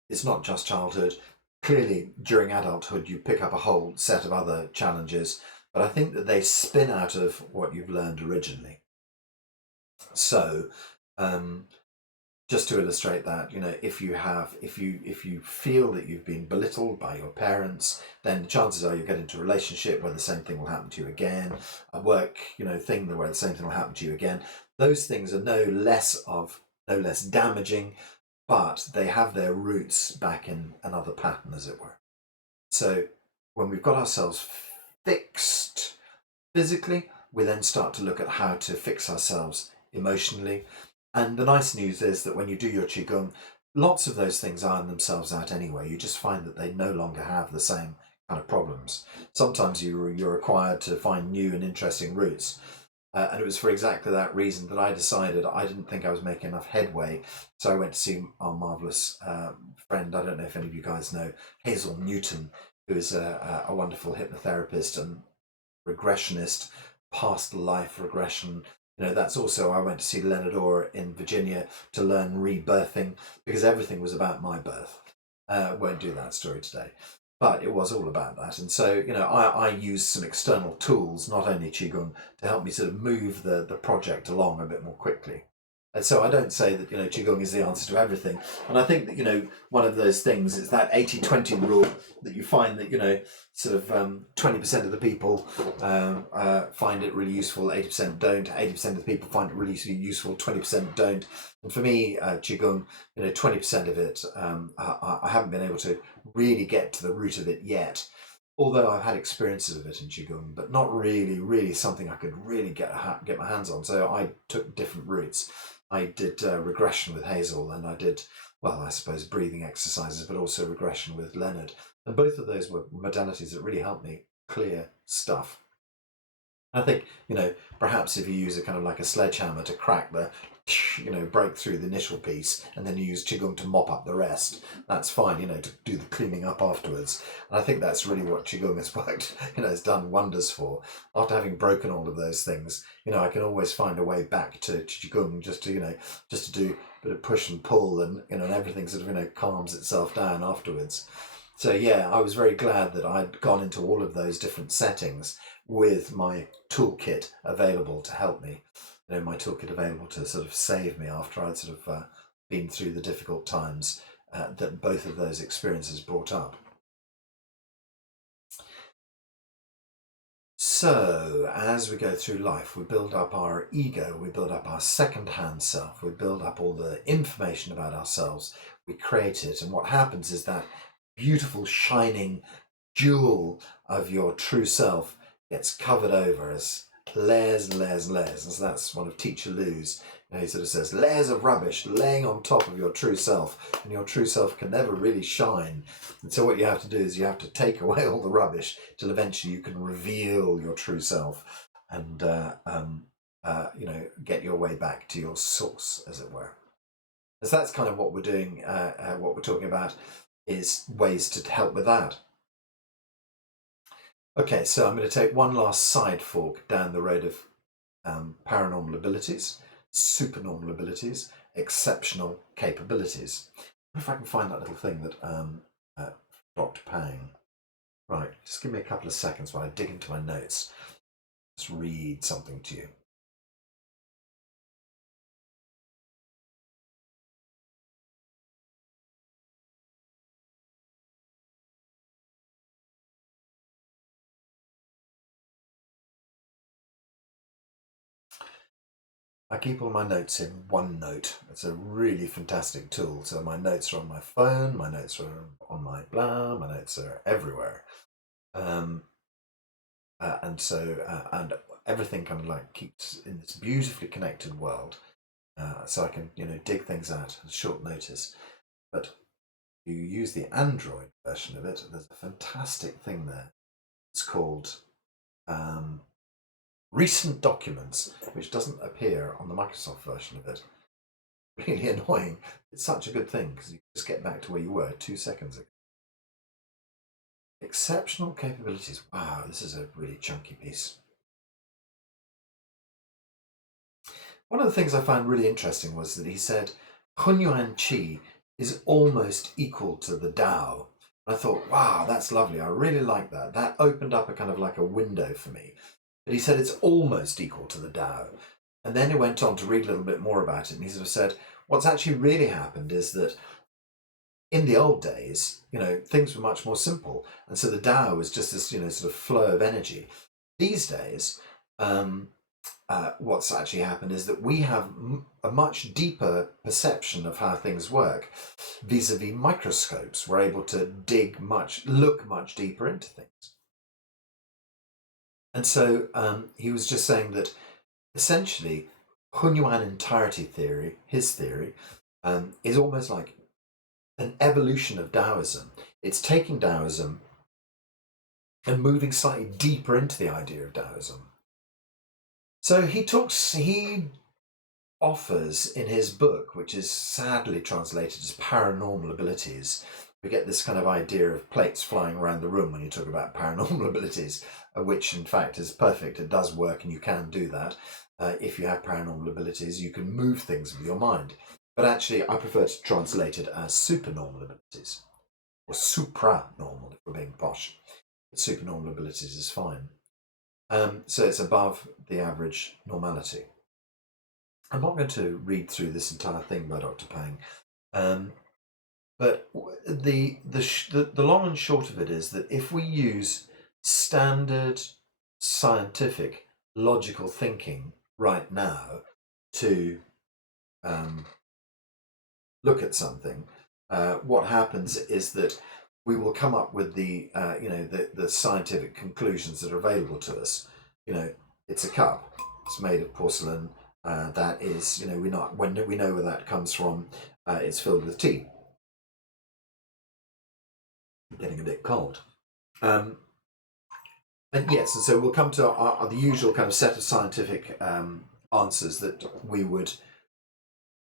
it's not just childhood. Clearly, during adulthood, you pick up a whole set of other challenges, but I think that they spin out of what you've learned originally. So, um, just to illustrate that, if you feel that you've been belittled by your parents, then chances are you get into a relationship where the same thing will happen to you again, a work, thing where the same thing will happen to you again. Those things are no less damaging, but they have their roots back in another pattern, as it were. So when we've got ourselves fixed physically, we then start to look at how to fix ourselves emotionally. And the nice news is that when you do your Qigong, lots of those things iron themselves out anyway. You just find that they no longer have the same kind of problems. Sometimes you're required to find new and interesting routes. And it was for exactly that reason that I decided I didn't think I was making enough headway. So I went to see our marvellous friend. I don't know if any of you guys know Hazel Newton, who is a wonderful hypnotherapist and regressionist, past life regression. That's also, I went to see Leonard Orr in Virginia to learn rebirthing, because everything was about my birth. Won't do that story today, but it was all about that. And so, I used some external tools, not only Qigong, to help me sort of move the project along a bit more quickly. And so I don't say that, Qigong is the answer to everything. And I think that, one of those things is that 80-20 rule that you find that, sort of 20% of the people find it really useful, 80% don't, 80% of the people find it really useful, 20% don't. And for me, Qigong, 20% of it, I haven't been able to really get to the root of it yet. Although I've had experiences of it in Qigong, but not really something I could really get my hands on. So I took different routes. I did regression with Hazel, and I did, well, I suppose breathing exercises, but also regression with Leonard. And both of those were modalities that really helped me clear stuff. I think, perhaps if you use a kind of like a sledgehammer to crack break through the initial piece, and then you use Qigong to mop up the rest, that's fine, to do the cleaning up afterwards. And I think that's really what Qigong has worked, has done wonders for. After having broken all of those things, I can always find a way back to Qigong just to do a bit of push and pull, and, and everything sort of, calms itself down afterwards. So yeah, I was very glad that I'd gone into all of those different settings with my toolkit available to help me. My toolkit available to sort of save me after I'd sort of been through the difficult times that both of those experiences brought up. So, as we go through life, we build up our ego, we build up our second-hand self, we build up all the information about ourselves, we create it, and what happens is that beautiful, shining jewel of your true self gets covered over as layers and layers and layers. And so that's one of Teacher Lou's. He sort of says layers of rubbish laying on top of your true self, and your true self can never really shine. And so what you have to do is you have to take away all the rubbish till eventually you can reveal your true self and get your way back to your source, as it were. So that's kind of what we're doing. What we're talking about is ways to help with that. Okay, so I'm going to take one last side fork down the road of paranormal abilities, supernormal abilities, exceptional capabilities. I wonder if I can find that little thing that Dr. Pang. Right, just give me a couple of seconds while I dig into my notes. Let's read something to you. I keep all my notes in OneNote. It's a really fantastic tool. So my notes are on my phone, my notes are on my blah, my notes are everywhere. And everything kind of like keeps in this beautifully connected world. So I can, dig things out at short notice. But if you use the Android version of it, there's a fantastic thing there. It's called Recent Documents, which doesn't appear on the Microsoft version of it. Really annoying. It's such a good thing because you just get back to where you were 2 seconds ago. Exceptional capabilities. Wow, this is a really chunky piece. one of the things I found really interesting was that he said Hunyuan Qi is almost equal to the Tao. I thought, wow, that's lovely. I really like that. That opened up a kind of like a window for me. But he said it's almost equal to the Tao. And then he went on to read a little bit more about it, and he sort of said, what's actually really happened is that in the old days, things were much more simple. And so the Tao was just this, sort of flow of energy. These days, what's actually happened is that we have a much deeper perception of how things work vis-a-vis microscopes. We're able to look much deeper into things. And so he was just saying that essentially Hunyuan Entirety Theory, his theory, is almost like an evolution of Taoism. It's taking Taoism and moving slightly deeper into the idea of Taoism. So he offers in his book, which is sadly translated as Paranormal Abilities. We get this kind of idea of plates flying around the room when you talk about paranormal abilities, which in fact is perfect. It does work, and you can do that. If you have paranormal abilities, you can move things with your mind. But actually, I prefer to translate it as supernormal abilities, or supranormal if we're being posh. But supernormal abilities is fine. So it's above the average normality. I'm not going to read through this entire thing by Dr. Pang, but the long and short of it is that if we use standard scientific logical thinking right now to look at something, what happens is that we will come up with the scientific conclusions that are available to us. It's a cup. It's made of porcelain. That is, we know where that comes from. It's filled with tea. Getting a bit cold. And yes, and so we'll come to the usual kind of set of scientific answers that we would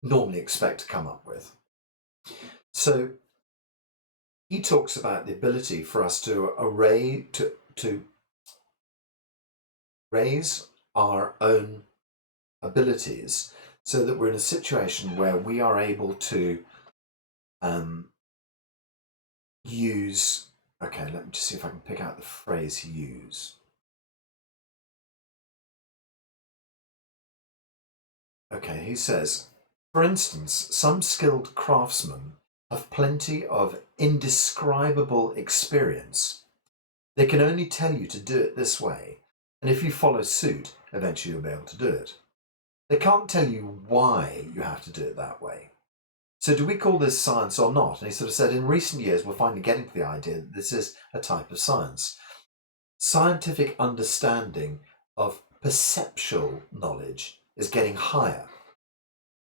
normally expect to come up with. So he talks about the ability for us to raise our own abilities so that we're in a situation where we are able to use. Okay, let me just see if I can pick out the phrase he used. Okay, he says, for instance, some skilled craftsmen have plenty of indescribable experience. They can only tell you to do it this way, and if you follow suit, eventually you'll be able to do it. They can't tell you why you have to do it that way. So do we call this science or not? And he sort of said, in recent years, we're finally getting to the idea that this is a type of science. Scientific understanding of perceptual knowledge is getting higher.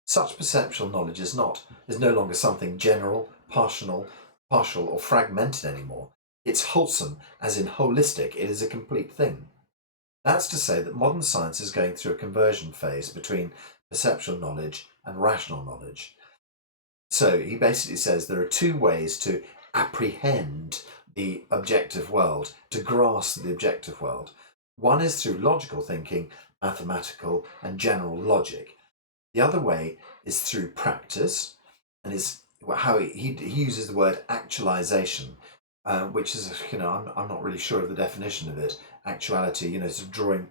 Such perceptual knowledge is no longer something general, partial, or fragmented anymore. It's wholesome, as in holistic. It is a complete thing. That's to say that modern science is going through a conversion phase between perceptual knowledge and rational knowledge. So he basically says there are two ways to apprehend the objective world, to grasp the objective world. One is through logical thinking, mathematical and general logic. The other way is through practice, and is how he uses the word actualization, which is, I'm not really sure of the definition of it. Actuality, sort of drawing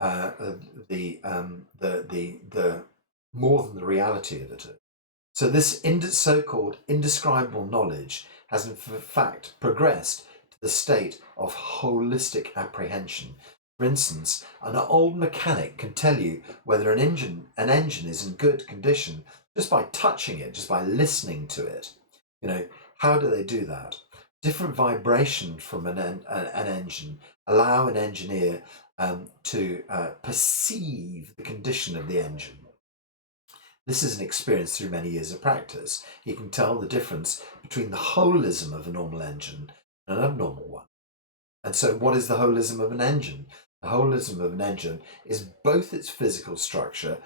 the more than the reality of it. So this so-called indescribable knowledge has in fact progressed to the state of holistic apprehension. For instance, an old mechanic can tell you whether an engine is in good condition just by touching it, just by listening to it. How do they do that? Different vibration from an engine allow an engineer to perceive the condition of the engine. This is an experience through many years of practice. You can tell the difference between the holism of a normal engine and an abnormal one. And so what is the holism of an engine? The holism of an engine is both its physical structure,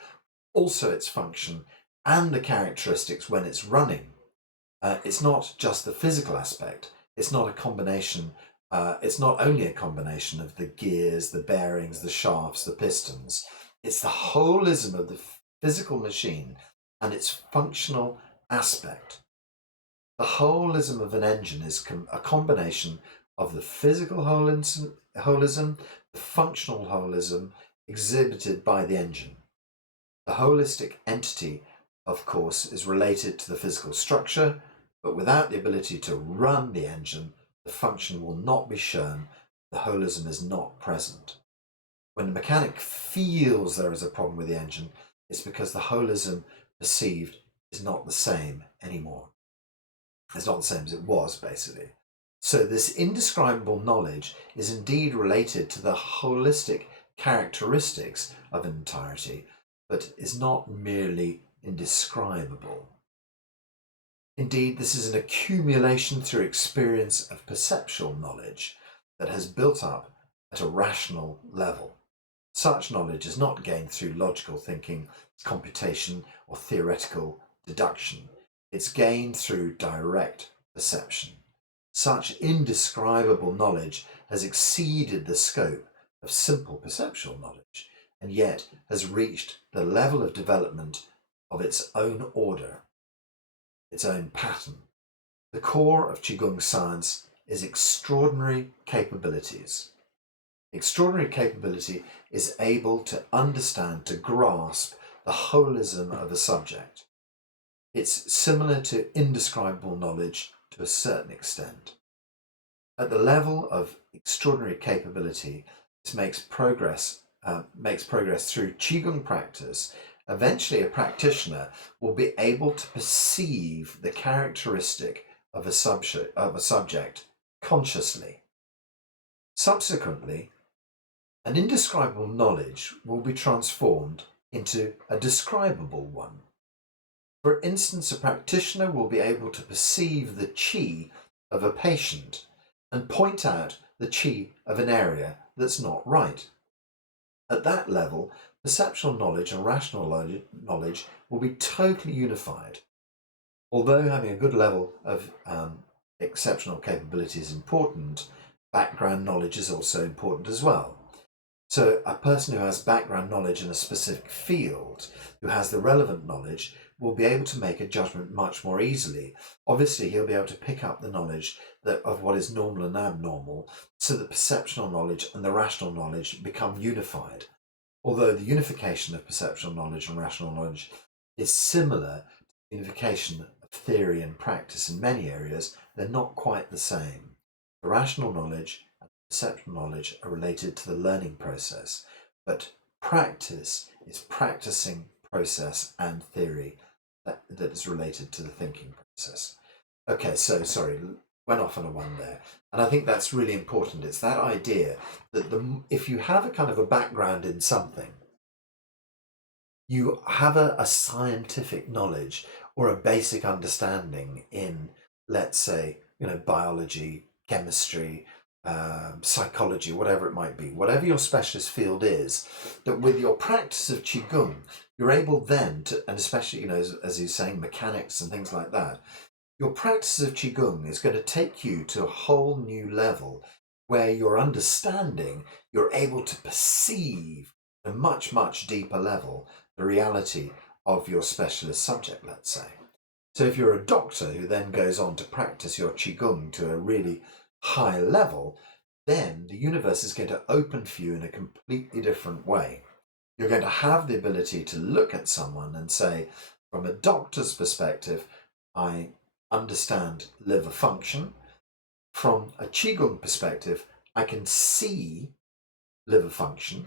also its function, and the characteristics when it's running. It's not just the physical aspect. It's not a combination. It's not only a combination of the gears, the bearings, the shafts, the pistons. It's the holism of the physical machine and its functional aspect. The holism of an engine is a combination of the physical holism, the functional holism exhibited by the engine. The holistic entity, of course, is related to the physical structure, but without the ability to run the engine, the function will not be shown, the holism is not present. When the mechanic feels there is a problem with the engine, it's because the holism perceived is not the same anymore. It's not the same as it was, basically. So this indescribable knowledge is indeed related to the holistic characteristics of an entirety, but is not merely indescribable. Indeed, this is an accumulation through experience of perceptual knowledge that has built up at a rational level. Such knowledge is not gained through logical thinking, computation, or theoretical deduction. It's gained through direct perception. Such indescribable knowledge has exceeded the scope of simple perceptual knowledge, and yet has reached the level of development of its own order, its own pattern. The core of Qigong science is extraordinary capabilities. Extraordinary capability is able to understand, to grasp the holism of a subject. It's similar to indescribable knowledge to a certain extent. At the level of extraordinary capability, this makes progress through Qigong practice. Eventually, a practitioner will be able to perceive the characteristic of a subject consciously. Subsequently, an indescribable knowledge will be transformed into a describable one. For instance, a practitioner will be able to perceive the qi of a patient and point out the qi of an area that's not right. At that level, perceptual knowledge and rational knowledge will be totally unified. Although having a good level of exceptional capability is important, background knowledge is also important as well. So a person who has background knowledge in a specific field, who has the relevant knowledge, will be able to make a judgment much more easily. Obviously, he'll be able to pick up the knowledge of what is normal and abnormal, so that perceptual knowledge and the rational knowledge become unified. Although the unification of perceptual knowledge and rational knowledge is similar to the unification of theory and practice in many areas, they're not quite the same. The rational knowledge and perceptual knowledge are related to the learning process, but practice is practicing process and theory that is related to the thinking process. Okay, so sorry, went off on a one there. And I think that's really important. It's that idea that if you have a kind of a background in something, you have a scientific knowledge or a basic understanding in, let's say, biology, chemistry, psychology, whatever it might be, whatever your specialist field is, that with your practice of Qigong, you're able then to, and especially, as he's saying, mechanics and things like that, your practice of Qigong is going to take you to a whole new level where your understanding, you're able to perceive at a much, much deeper level the reality of your specialist subject, let's say. So if you're a doctor who then goes on to practice your Qigong to a really high level, then the universe is going to open for you in a completely different way. You're going to have the ability to look at someone and say, from a doctor's perspective, I understand liver function. From a Qigong perspective, I can see liver function.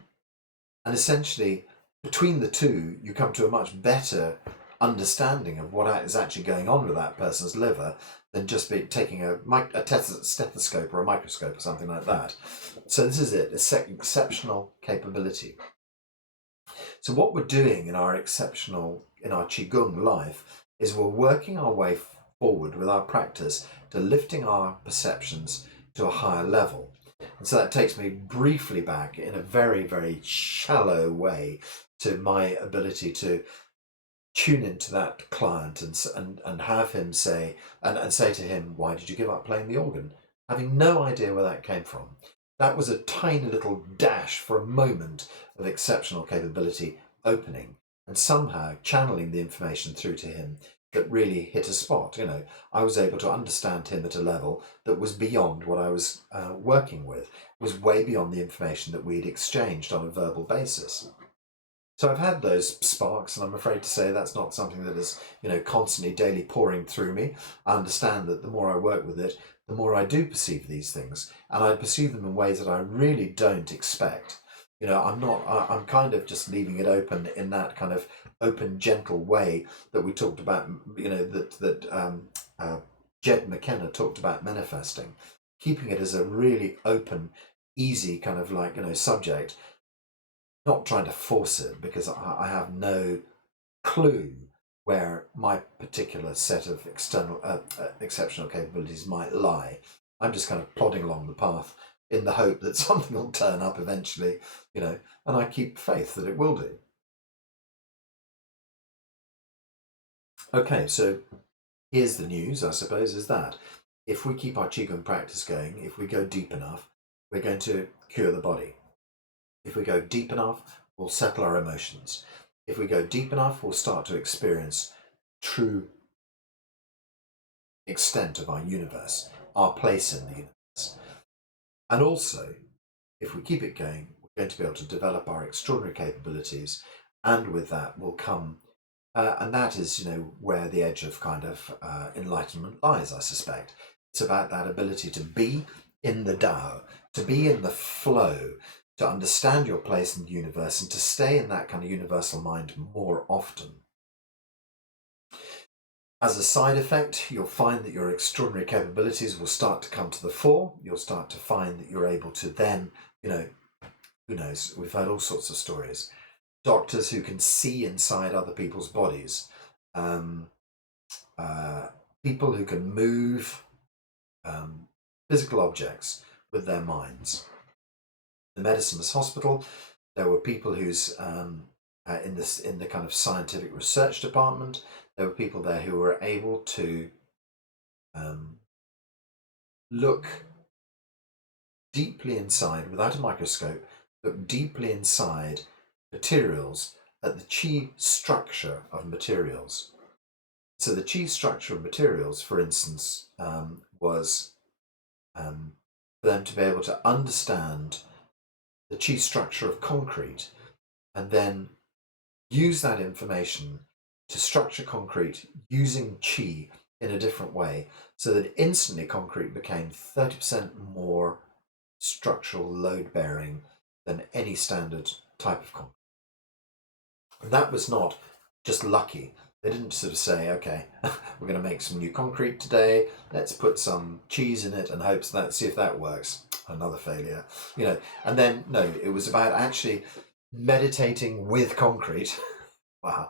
And essentially, between the two, you come to a much better understanding of what is actually going on with that person's liver than just taking a stethoscope or a microscope or something like that. So this is it, it's exceptional capability. So what we're doing in our Qigong life is we're working our way forward with our practice to lifting our perceptions to a higher level. And so that takes me briefly back in a very, very shallow way to my ability to tune into that client and have him say, and say to him, why did you give up playing the organ? Having no idea where that came from. that was a tiny little dash for a moment of exceptional capability opening and somehow channeling the information through to him that really hit a spot. You know, I was able to understand him at a level that was beyond what I was working with, was way beyond the information that we'd exchanged on a verbal basis. So I've had those sparks, and I'm afraid to say that's not something that is, you know, constantly daily pouring through me. I understand that the more I work with it, the more I do perceive these things, and I perceive them in ways that I really don't expect. You know, I'm not. I'm kind of just leaving it open in that kind of open, gentle way that we talked about. You know, that Jed McKenna talked about manifesting, keeping it as a really open, easy kind of like, you know, subject, not trying to force it because I have no clue where my particular set of exceptional capabilities might lie. I'm just kind of plodding along the path in the hope that something will turn up eventually, you know, and I keep faith that it will do. Okay, so here's the news, I suppose, is that if we keep our Qigong practice going, if we go deep enough, we're going to cure the body. If we go deep enough, we'll settle our emotions. If we go deep enough, we'll start to experience true extent of our universe, our place in the universe. And also, if we keep it going, we're going to be able to develop our extraordinary capabilities, and with that will come, and that is, you know, where the edge of kind of enlightenment lies, I suspect. It's about that ability to be in the Tao, to be in the flow, to understand your place in the universe, and to stay in that kind of universal mind more often. As a side effect, you'll find that your extraordinary capabilities will start to come to the fore. You'll start to find that you're able to then, you know, who knows, we've heard all sorts of stories. Doctors who can see inside other people's bodies, um, people who can move physical objects with their minds. The Medicine's Hospital, there were people who's in the kind of scientific research department. There were people there who were able to look deeply inside, without a microscope, look deeply inside materials at the chi structure of materials. So the chi structure of materials, for instance, was for them to be able to understand the chi structure of concrete and then use that information to structure concrete using chi in a different way, so that instantly concrete became 30% more structural load bearing than any standard type of concrete. And that was not just lucky. They didn't sort of say, okay, we're going to make some new concrete today, let's put some cheese in it and hope that, see if that works. Another failure, you know. And then, no, it was about actually meditating with concrete. Wow.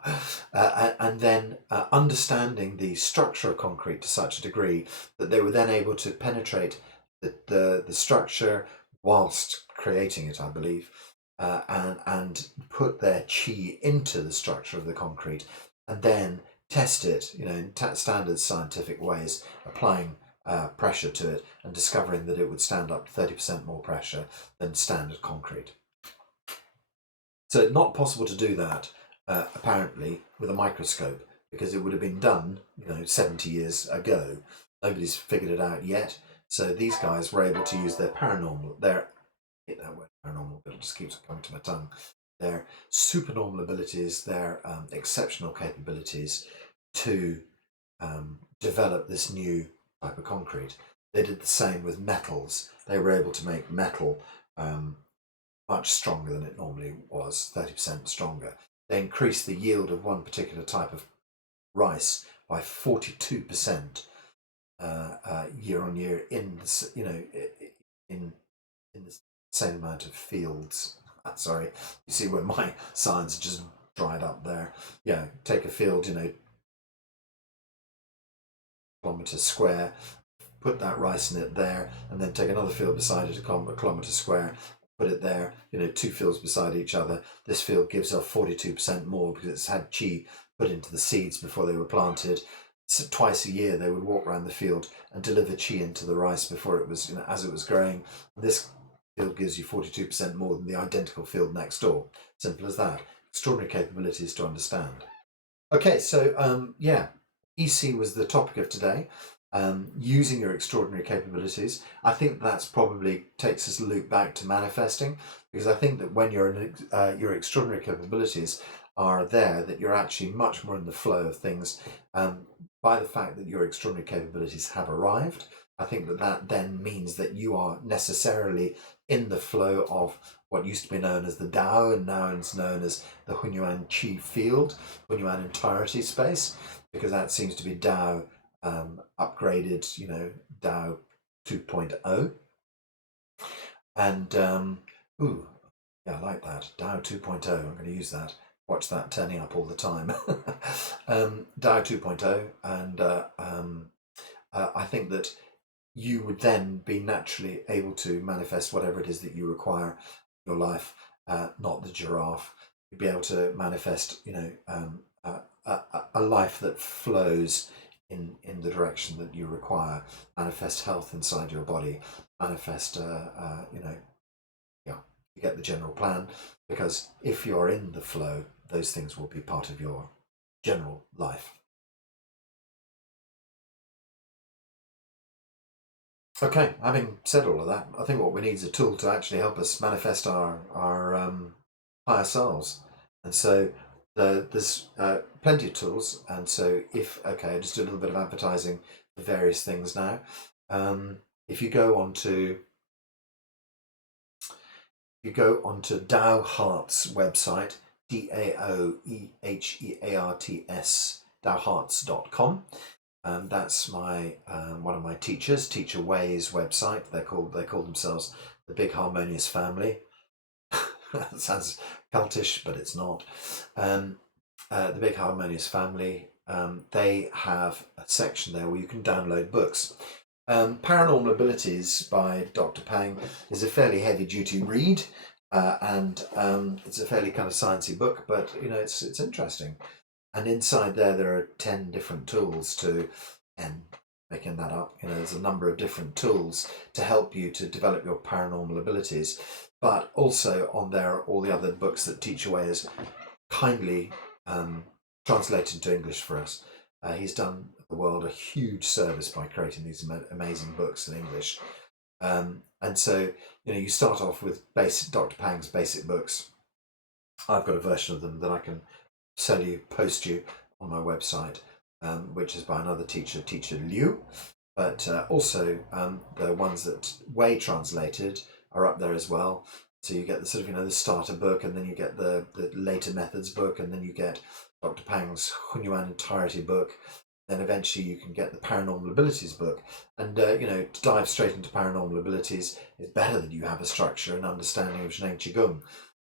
And then understanding the structure of concrete to such a degree that they were then able to penetrate the structure whilst creating it, I believe, and put their chi into the structure of the concrete, and then test it, you know, in standard scientific ways, applying pressure to it and discovering that it would stand up 30% more pressure than standard concrete. So it's not possible to do that, apparently, with a microscope, because it would have been done, you know, 70 years ago. Nobody's figured it out yet. So these guys were able to use their paranormal, their, hit that word paranormal, but it just keeps coming to my tongue, their supernormal abilities, their exceptional capabilities to develop this new type of concrete. They did the same with metals. They were able to make metal much stronger than it normally was, 30% stronger. They increased the yield of one particular type of rice by 42% year on year in the, you know, in the same amount of fields. Sorry, you see where my science just dried up there. Yeah, take a field, you know, kilometre square, put that rice in it there, and then take another field beside it, a kilometre square, put it there, you know, two fields beside each other. This field gives off 42% more because it's had chi put into the seeds before they were planted. So twice a year they would walk around the field and deliver chi into the rice before it was, you know, as it was growing. This field gives you 42% more than the identical field next door. Simple as that. Extraordinary capabilities to understand. Okay, so yeah, EC was the topic of today. Using your extraordinary capabilities. I think that's probably takes us a loop back to manifesting, because I think that when your extraordinary capabilities are there, that you're actually much more in the flow of things. By the fact that your extraordinary capabilities have arrived, I think that that then means that you are necessarily in the flow of what used to be known as the Tao, and now it's known as the Hunyuan Chi field, Hunyuan Entirety space, because that seems to be Tao upgraded, you know, Tao 2.0. And ooh, yeah, I like that. Tao 2.0. I'm going to use that. Watch that turning up all the time. Tao 2.0, and I think that you would then be naturally able to manifest whatever it is that you require in your life. Not the giraffe. You'd be able to manifest, you know, a life that flows in the direction that you require. Manifest health inside your body. Manifest, you know, yeah, you get the general plan. Because if you're in the flow, those things will be part of your general life. Okay, having said all of that, I think what we need is a tool to actually help us manifest our higher selves. And so there's plenty of tools. And so if, okay, I'll just do a little bit of advertising for various things now. If you go onto Dao Heart's website, DAOEHEARTS, daohearts.com. That's my one of my teachers, Teacher Way's website. They call themselves the Big Harmonious Family. That sounds cultish, but it's not. The Big Harmonious Family. They have a section there where you can download books. Paranormal Abilities by Dr. Pang is a fairly heavy-duty read, and it's a fairly kind of sciencey book, but you know it's interesting. And inside there are 10 different tools to, and making that up, you know, there's a number of different tools to help you to develop your paranormal abilities. But also on there are all the other books that Teacher Way has kindly translated into English for us. He's done the world a huge service by creating these amazing books in English. And so, you know, you start off with Dr. Pang's basic books. I've got a version of them that I can post you on my website, which is by another teacher, Teacher Liu. But also the ones that Wei translated are up there as well. So you get the sort of, you know, the starter book, and then you get the later methods book, and then you get Dr. Pang's Hunyuan Entirety book. Then eventually you can get the Paranormal Abilities book. And, you know, to dive straight into paranormal abilities, it's better that you have a structure and understanding of Zheng Qigong.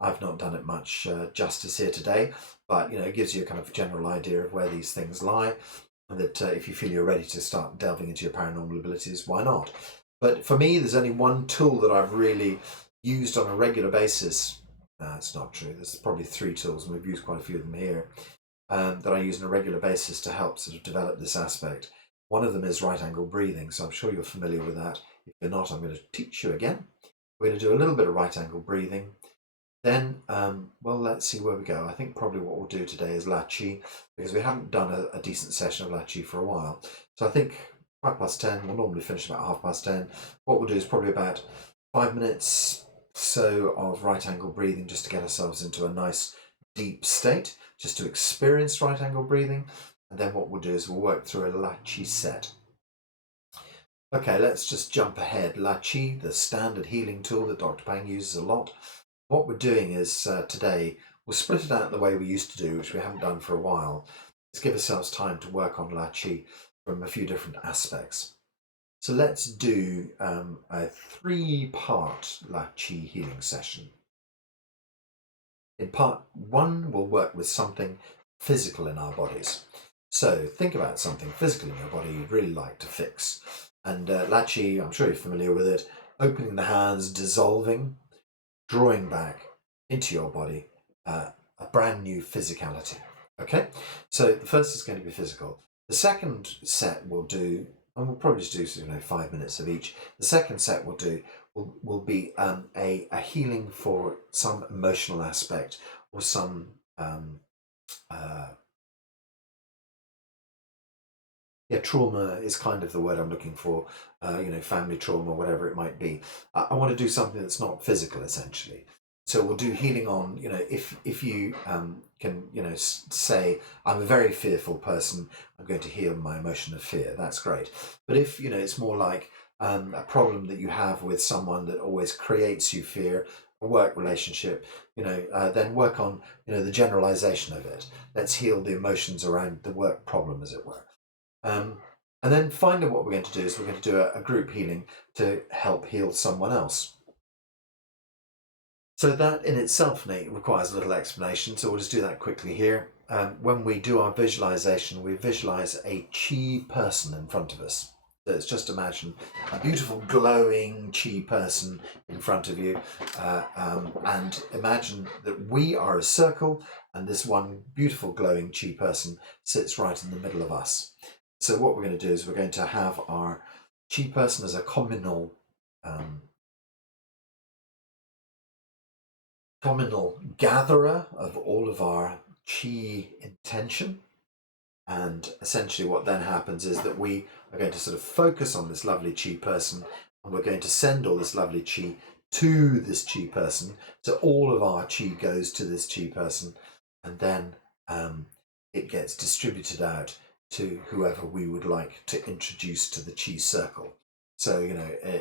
I've not done it much justice here today, but, you know, it gives you a kind of general idea of where these things lie. And that if you feel you're ready to start delving into your paranormal abilities, why not? But for me, there's only one tool that I've really used on a regular basis. It's not true. There's probably 3 tools, and we've used quite a few of them here, that I use on a regular basis to help sort of develop this aspect. One of them is right angle breathing, so I'm sure you're familiar with that. If you're not, I'm going to teach you again. We're going to do a little bit of right angle breathing. Then, well, let's see where we go. I think probably what we'll do today is La Chi, because we haven't done a decent session of La Chi for a while. So I think 10:05, we'll normally finish about 10:30. What we'll do is probably about 5 minutes so of right angle breathing, just to get ourselves into a nice deep state, just to experience right angle breathing. And then what we'll do is we'll work through a La Chi set. Okay, let's just jump ahead. La Chi, the standard healing tool that Dr. Pang uses a lot. What we're doing is today, we'll split it out the way we used to do, which we haven't done for a while. Let's give ourselves time to work on La Chi from a few different aspects. So let's do a 3-part La Chi healing session. In part 1, we'll work with something physical in our bodies. So think about something physical in your body you'd really like to fix. And La Chi, I'm sure you're familiar with it, opening the hands, dissolving, drawing back into your body a brand new physicality. Okay, so the first is going to be physical. The second set we'll do, and we'll probably just do 5 minutes of each. The second set we'll do will be a healing for some emotional aspect or some trauma is kind of the word I'm looking for, family trauma, whatever it might be. I want to do something that's not physical, essentially. So we'll do healing on, if you can, say, I'm a very fearful person, I'm going to heal my emotion of fear. That's great. But if, it's more like a problem that you have with someone that always creates you fear, a work relationship, then work on, the generalization of it. Let's heal the emotions around the work problem, as it were. And then finally, what we're going to do is we're going to do a group healing to help heal someone else. So that in itself, Nate, requires a little explanation. So we'll just do that quickly here. When we do our visualization, we visualize a chi person in front of us. So it's just imagine a beautiful glowing chi person in front of you, and imagine that we are a circle and this one beautiful glowing chi person sits right in the middle of us. So what we're going to do is we're going to have our chi person as a communal gatherer of all of our chi intention. And essentially what then happens is that we are going to sort of focus on this lovely chi person, and we're going to send all this lovely chi to this chi person. So all of our chi goes to this chi person, and then it gets distributed out to whoever we would like to introduce to the chi circle. So,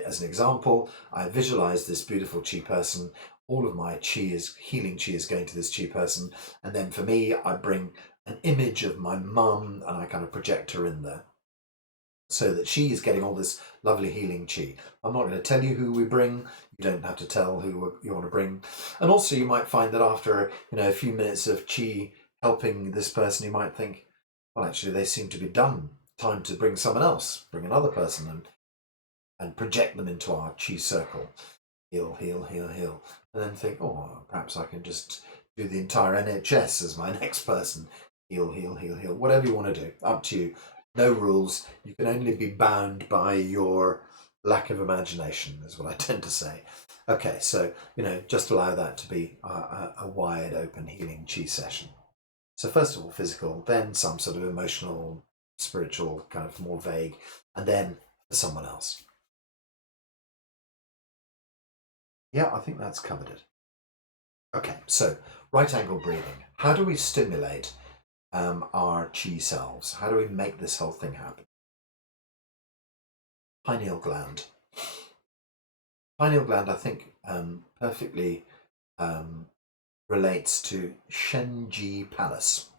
as an example, I visualize this beautiful chi person. All of my healing chi is going to this chi person. And then for me, I bring an image of my mum and I kind of project her in there so that she is getting all this lovely healing chi. I'm not going to tell you who we bring. You don't have to tell who you want to bring. And also you might find that after, a few minutes of chi helping this person, you might think, well, actually, they seem to be done. Time to bring someone else, bring another person and project them into our chi circle. Heal, heal, heal, heal. And then think, oh, perhaps I can just do the entire NHS as my next person. Heal, heal, heal, heal. Whatever you want to do, up to you. No rules. You can only be bound by your lack of imagination, is what I tend to say. Okay, so, just allow that to be a wide open healing chi session. So first of all, physical, then some sort of emotional, spiritual, kind of more vague, and then for someone else. Yeah, I think that's covered it. Okay, so right angle breathing. How do we stimulate our chi selves? How do we make this whole thing happen? Pineal gland. Pineal gland, I think, perfectly relates to Shenji Palace.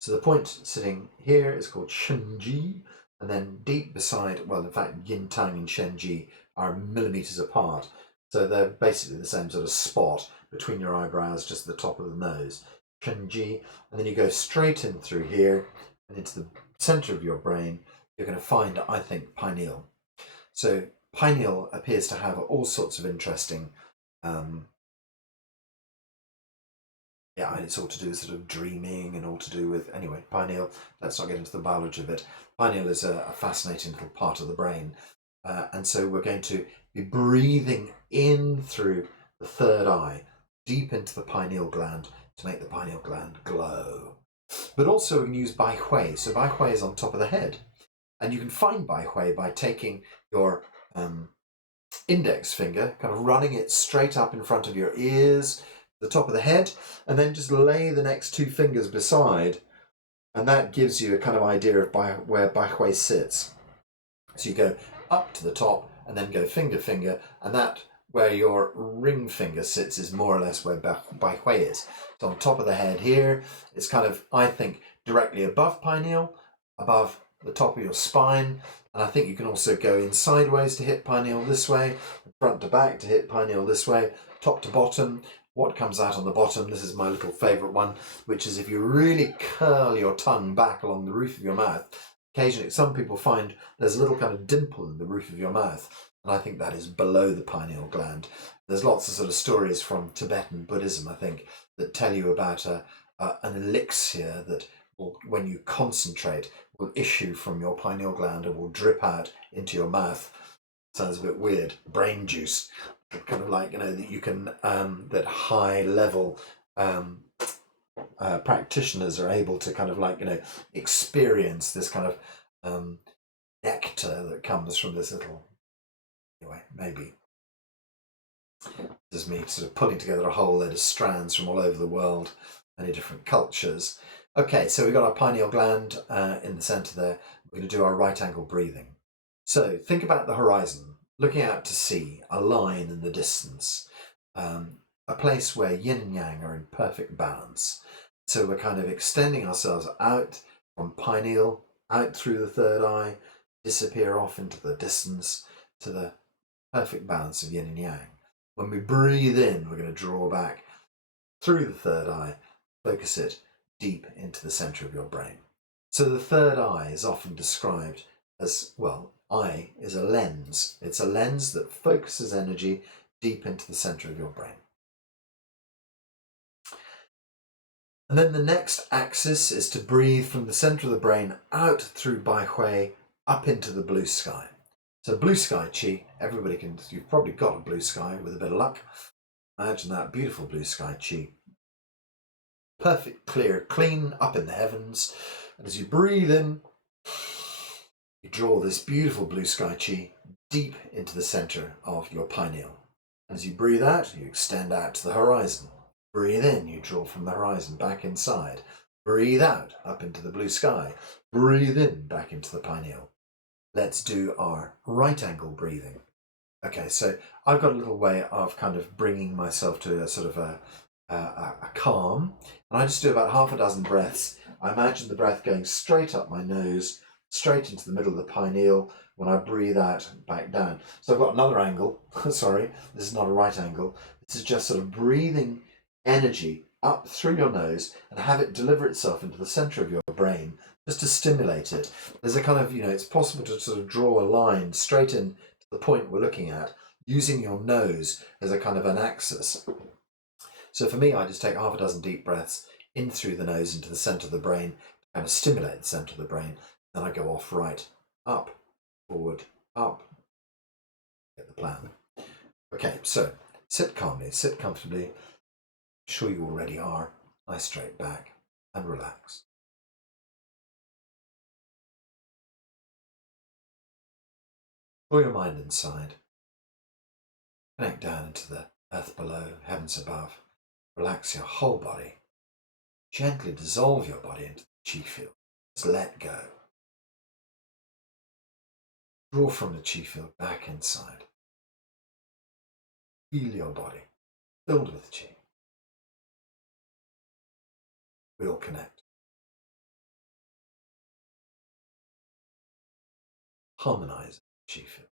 So the point sitting here is called Shenji, and then deep beside, well, in fact, Yin Tang and Shenji are millimeters apart. So they're basically the same sort of spot between your eyebrows, just at the top of the nose. Shenji, and then you go straight in through here and into the center of your brain. You're going to find, I think, pineal. So pineal appears to have all sorts of interesting it's all to do with sort of dreaming and all to do with, anyway, pineal, let's not get into the biology of it. Pineal is a fascinating little part of the brain. And so we're going to be breathing in through the third eye, deep into the pineal gland to make the pineal gland glow. But also we can use Bai Hui. So Bai Hui is on top of the head. And you can find Bai Hui by taking your index finger, kind of running it straight up in front of your ears, the top of the head, and then just lay the next two fingers beside, and that gives you a kind of idea of where Bai Hui sits. So you go up to the top and then go finger, finger, and that where your ring finger sits is more or less where Bai Hui is. So on top of the head here, it's kind of, I think, directly above pineal, above the top of your spine, and I think you can also go in sideways to hit pineal this way, front to back to hit pineal this way, top to bottom. What comes out on the bottom, this is my little favourite one, which is if you really curl your tongue back along the roof of your mouth, occasionally some people find there's a little kind of dimple in the roof of your mouth, and I think that is below the pineal gland. There's lots of sort of stories from Tibetan Buddhism, I think, that tell you about an elixir that will, when you concentrate, will issue from your pineal gland and will drip out into your mouth. Sounds a bit weird. Brain juice. kind of like, that you can, that high level practitioners are able to kind of like, experience this kind of nectar that comes from this little, anyway, maybe. This is me sort of pulling together a whole load of strands from all over the world, many different cultures. Okay, so we've got our pineal gland in the centre there. We're going to do our right angle breathing. So think about the horizon, looking out to sea, a line in the distance, a place where yin and yang are in perfect balance. So we're kind of extending ourselves out from pineal, out through the third eye, disappear off into the distance to the perfect balance of yin and yang. When we breathe in, we're going to draw back through the third eye, focus it deep into the centre of your brain. So the third eye is often described as, well, eye is a lens. It's a lens that focuses energy deep into the centre of your brain. And then the next axis is to breathe from the centre of the brain out through Bai Hui up into the blue sky. So blue sky chi, everybody can, you've probably got a blue sky with a bit of luck. Imagine that beautiful blue sky chi. Perfect, clear, clean, up in the heavens. And as you breathe in, you draw this beautiful blue sky chi deep into the centre of your pineal. As you breathe out, you extend out to the horizon. Breathe in, you draw from the horizon back inside. Breathe out, up into the blue sky. Breathe in, back into the pineal. Let's do our right angle breathing. Okay, so I've got a little way of kind of bringing myself to a sort of a calm, and I just do about half a dozen breaths. I imagine the breath going straight up my nose, straight into the middle of the pineal. When I breathe out, back down. So I've got another angle. Sorry, this is not a right angle. This is just sort of breathing energy up through your nose and have it deliver itself into the centre of your brain, just to stimulate it. There's a kind of, it's possible to sort of draw a line straight in to the point we're looking at, using your nose as a kind of an axis. So for me, I just take half a dozen deep breaths in through the nose into the centre of the brain, kind of stimulate the centre of the brain. Then I go off right, up, forward, up. Get the plan. Okay, so sit calmly, sit comfortably. I'm sure you already are. Nice straight back and relax. Draw your mind inside. Connect down into the earth below, heavens above. Relax your whole body. Gently dissolve your body into the chi field. Just let go. Draw from the chi field back inside. Feel your body filled with chi. We all connect. Harmonize chi field.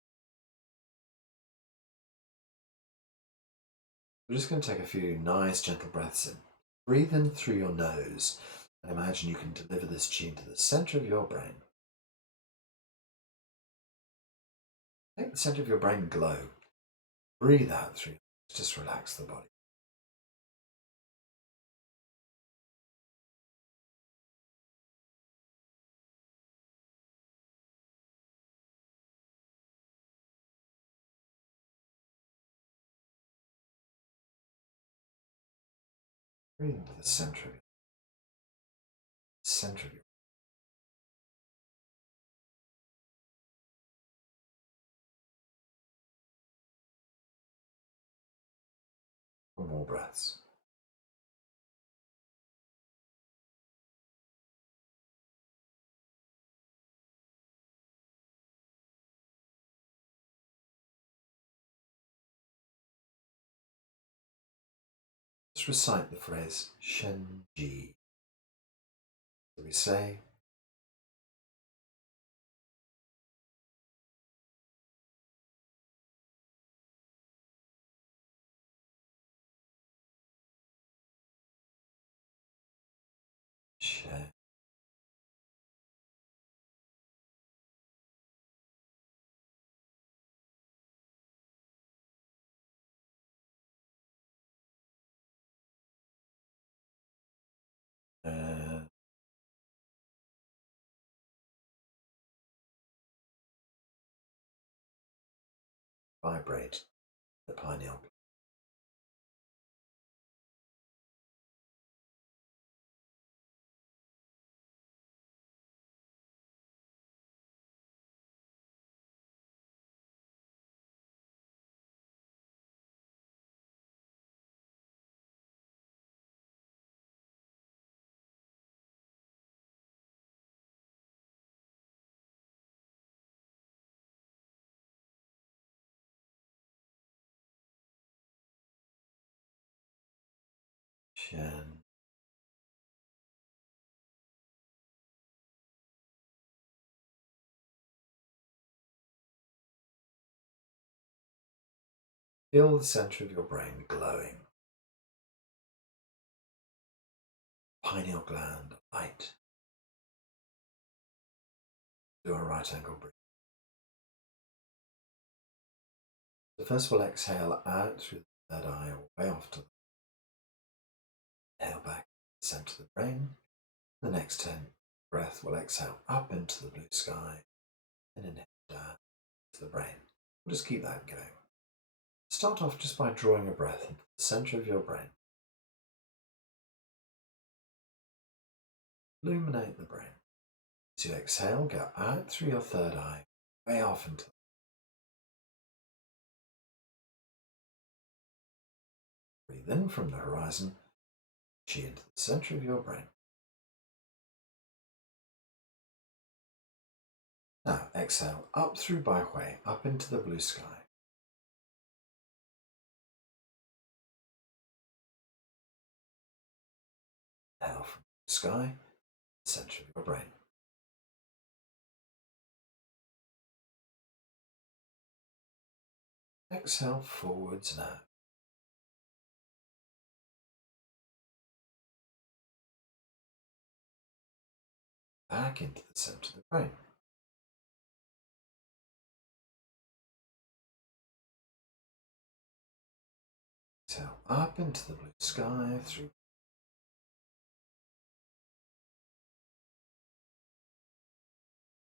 We're just going to take a few nice gentle breaths in. Breathe in through your nose and imagine you can deliver this chi into the center of your brain. Make the center of your brain glow. Breathe out through. Just relax the body. Breathe into the center of your more breaths. Just recite the phrase Shen Ji. So we say, Shen. Vibrate. the pineal. Chin. Feel the center of your brain glowing. Pineal gland, light. Do a right angle breath. So first we'll exhale out through the third eye, way off to the inhale back, center of the brain. The next 10 breath will exhale up into the blue sky and inhale down to the brain. We'll just keep that going. Start off just by drawing a breath into the center of your brain. Illuminate the brain. As you exhale, go out through your third eye, way off into the breathe in from the horizon, chi into the center of your brain. Now exhale up through Bai Hui, up into the blue sky. Inhale from the sky, center of your brain. Exhale forwards and out. Back into the center of the brain. Exhale up into the blue sky through.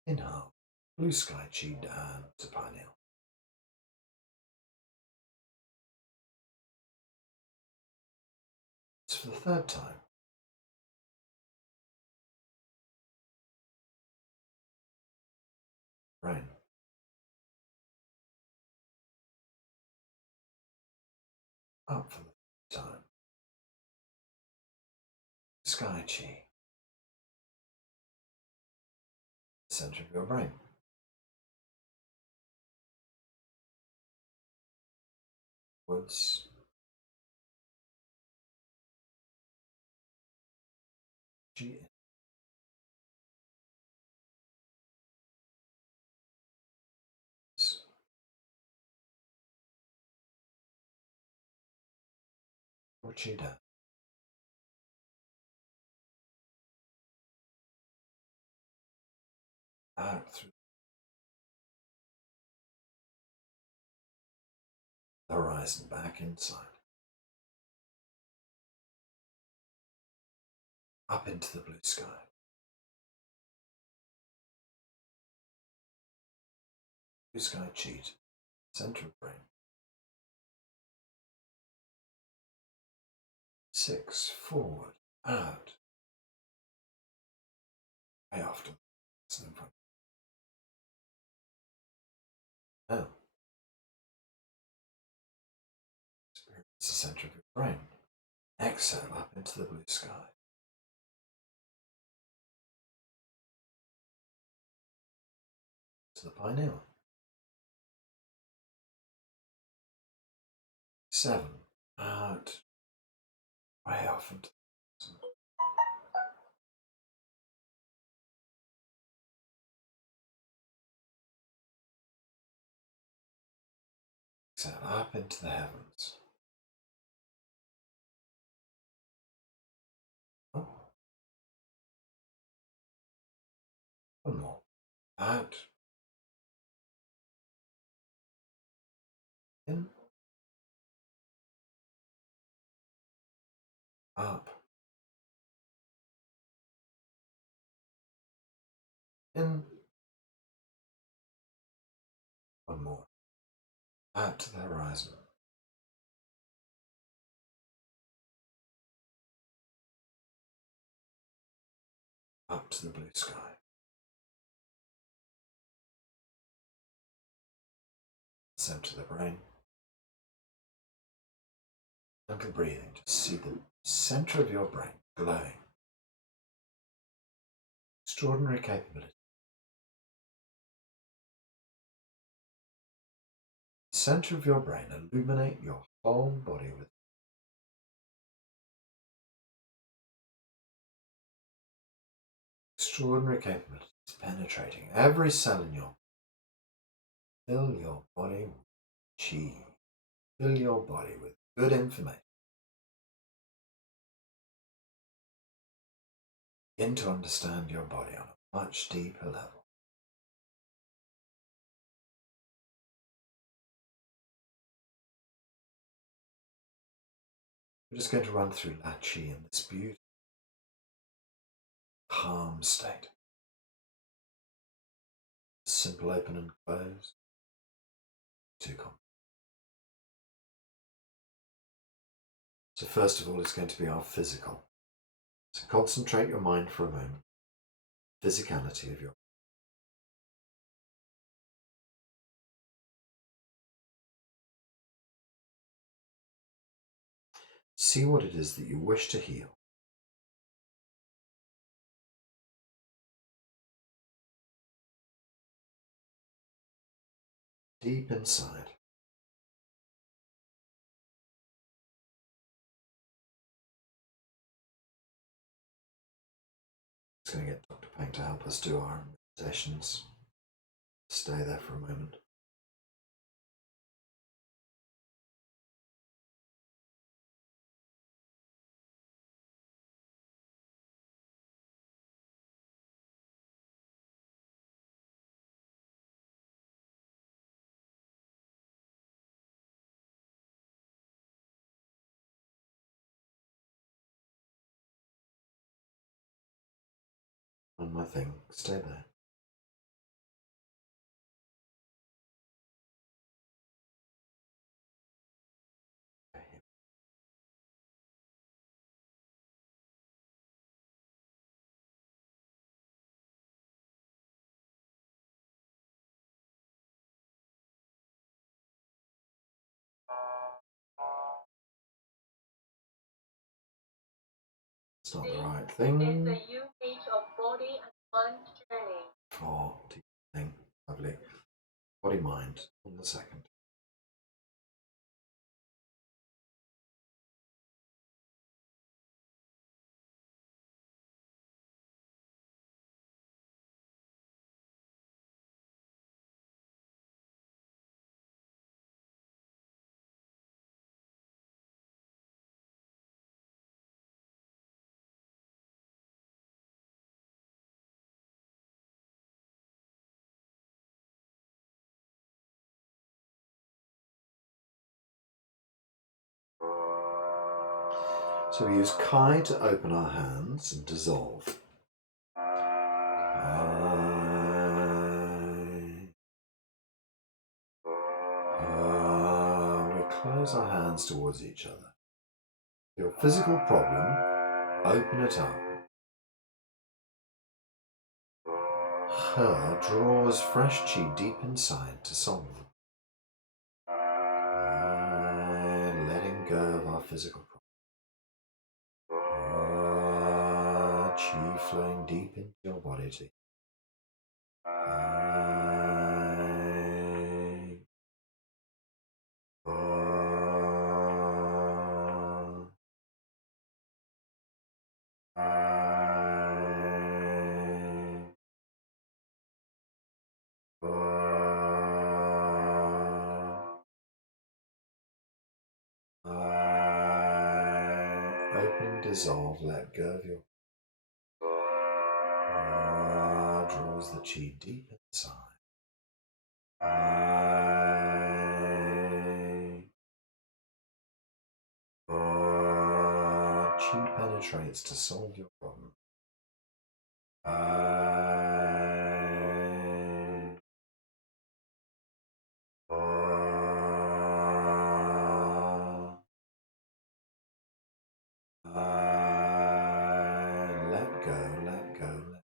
Inhale, blue sky chi down to pineal. For the third time. Brain. Up for the third time. Sky chi. Center of your brain. Woods. Chi in. Or chi down. Out through the horizon, back inside. Up into the blue sky. Blue sky chi, center of brain. 6, forward, out. Way after. Now, experience the center of your brain. Exhale up into the blue sky. To the pineal. 7, out. Way off into. Exhale up into the heavens. Oh. One more. Out. In. Up. In. One more. Out to the horizon. up to the blue sky. Center the brain. Gentle breathing, just see the center of your brain glowing. Extraordinary capability. Center of your brain, illuminate your whole body with extraordinary capabilities, penetrating every cell in your body. Fill your body with chi. Fill your body with good information. Begin to understand your body on a much deeper level. We're just going to run through that chi in this beautiful, calm state. Simple open and close. Too common. So first of all, it's going to be our physical. So concentrate your mind for a moment. Physicality of your. See what it is that you wish to heal. Deep inside. Just going to get Dr. Peng to help us do our meditations. Stay there for a moment. One more thing, stay there. It's not the right thing. It is the UH of body and mind journey. Oh, deep thing. Lovely. Body mind. 1 second. So we use Kai to open our hands and dissolve. We close our hands towards each other. Your physical problem, open it up. Her draws fresh chi deep inside to solve. Letting go of our physical problem. Chi flowing deep into your body too. Open, dissolve, let go of your. Draws the chi deep inside. Chi penetrates to solve your problem. Let go, let go, let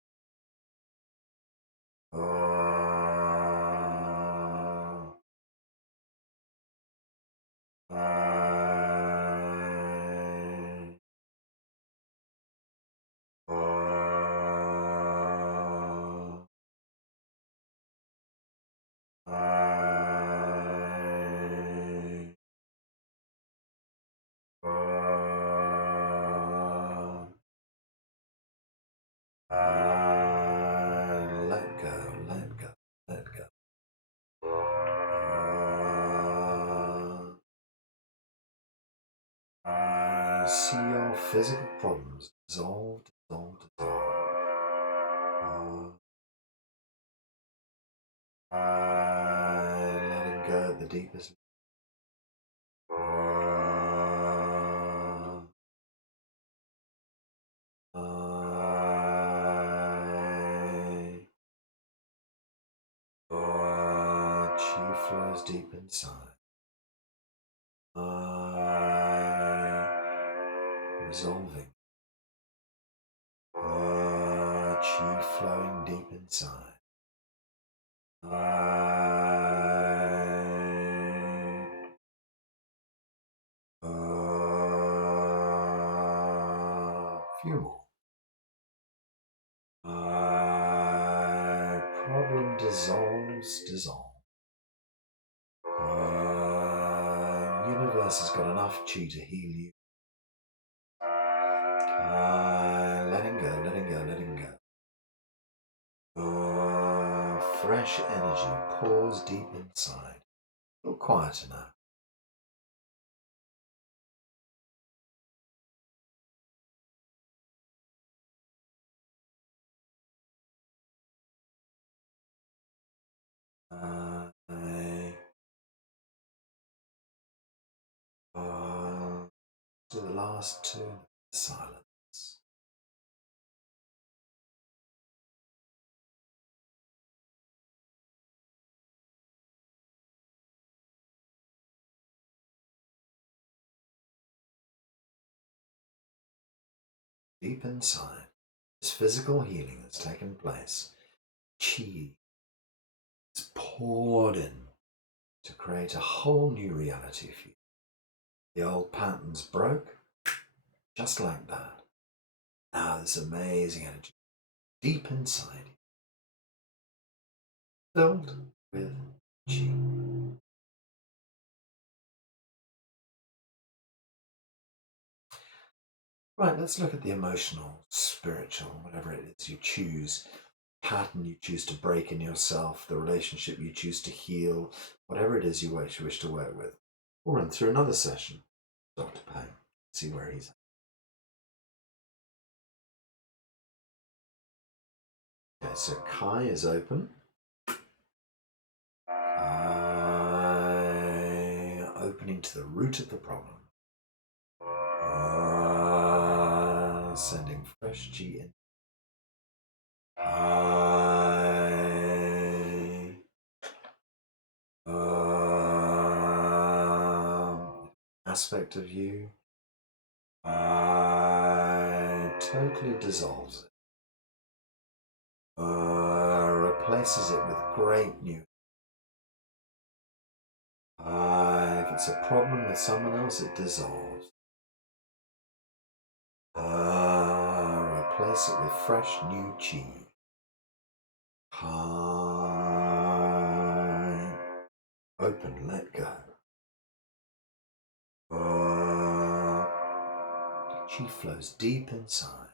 see your physical problems dissolve, dissolve, dissolve. Letting go at the deepest. Chi flows deep inside. Resolving. Chi flowing deep inside. Few more. Problem dissolves, dissolve. Universe has got enough chi to heal you. Letting go, letting go, letting go. Fresh energy pours deep inside. A little quieter now. To the last two, silence. Deep inside, this physical healing has taken place. Chi is poured in to create a whole new reality for you. The old patterns broke, just like that. Now this amazing energy deep inside you, filled with chi. Right, let's look at the emotional, spiritual, whatever it is you choose, pattern you choose to break in yourself, the relationship you choose to heal, whatever it is you wish to work with. We'll run through another session, Dr. Pang, see where he's at. Okay, so Kai is open. Opening to the root of the problem. Sending fresh chi in. Aspect of you totally dissolves it. Replaces it with great new. If it's a problem with someone else, it dissolves. Replace it with fresh new chi. Open, let go. Chi flows deep inside.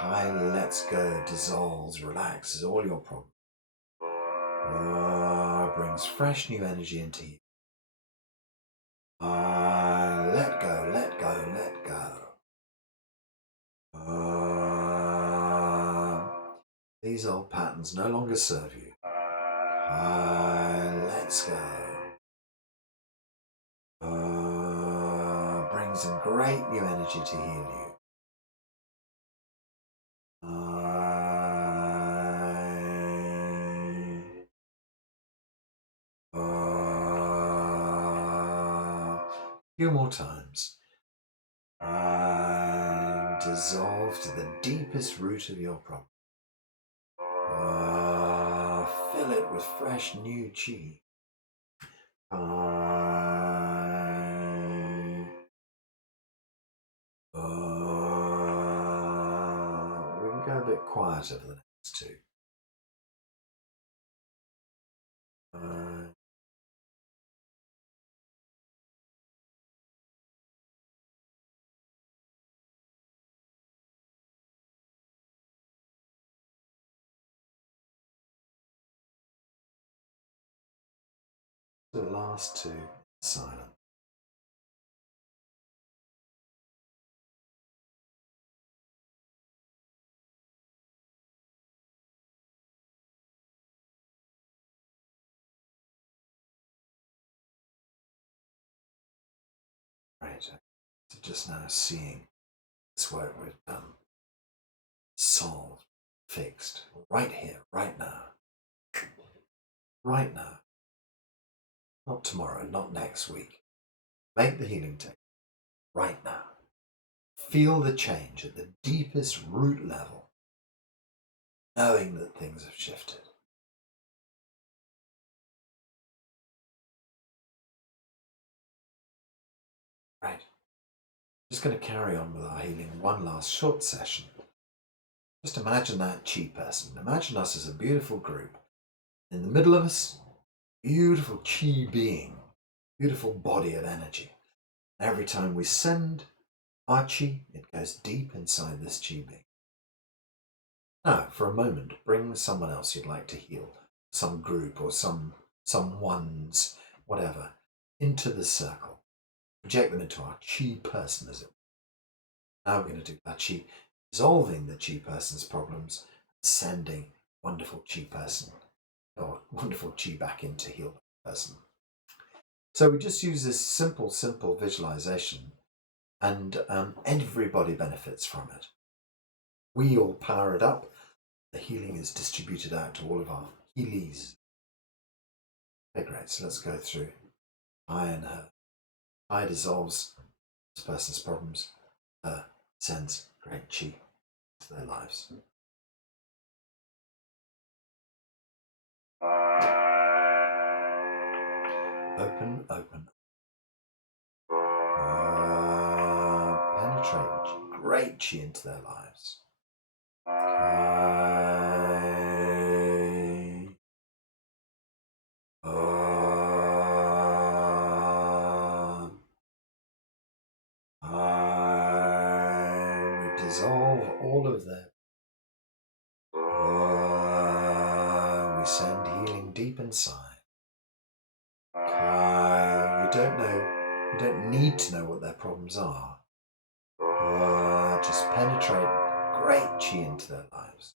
Kai lets go, dissolves, relaxes all your problems. Brings fresh new energy into you. Let go, let go, let go. These old patterns no longer serve you. Let's go. Brings in great new energy to heal you. few more times. And dissolve to the deepest root of your problem. Fill it with fresh new chi. We can go a bit quieter for the next two. The last two, silent. Right, so just now seeing this work we've done, solved, fixed, right here, right now. Right now. Not tomorrow, not next week. Make the healing take right now. Feel the change at the deepest root level, knowing that things have shifted. Right. Just going to carry on with our healing one last short session. Just imagine that chi person. Imagine us as a beautiful group. In the middle of us, beautiful chi being, beautiful body of energy. Every time we send our chi, it goes deep inside this chi being. Now, for a moment, bring someone else you'd like to heal, some group or some ones, whatever, into the circle. Project them into our chi person, as it were. Now we're going to do that chi, dissolving the chi person's problems, sending wonderful chi person, or wonderful chi back in to heal the person. So we just use this simple visualization, and everybody benefits from it. We all power it up. The healing is distributed out to all of our healies. Okay, great. So let's go through I and her. I dissolves this person's problems. Her sends great chi to their lives. Open, open. Penetrate great chi into their lives. We dissolve all of them. We send healing deep inside. You don't need to know what their problems are. Just penetrate great chi into their lives.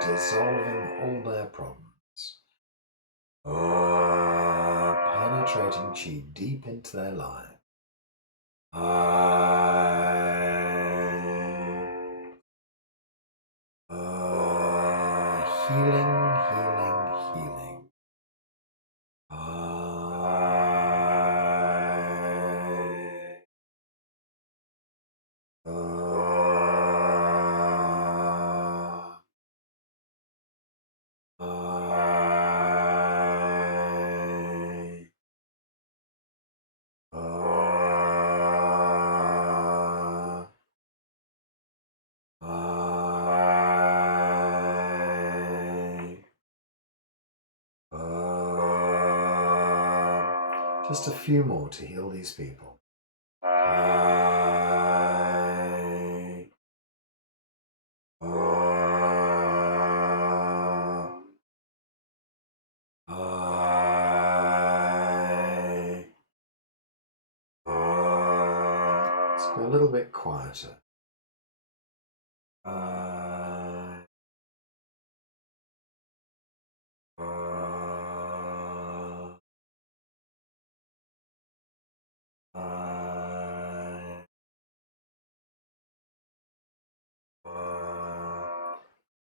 Dissolving all their problems. Penetrating chi deep into their life. Healing, healing, healing. Just a few more to heal these people. Let's go a little bit quieter.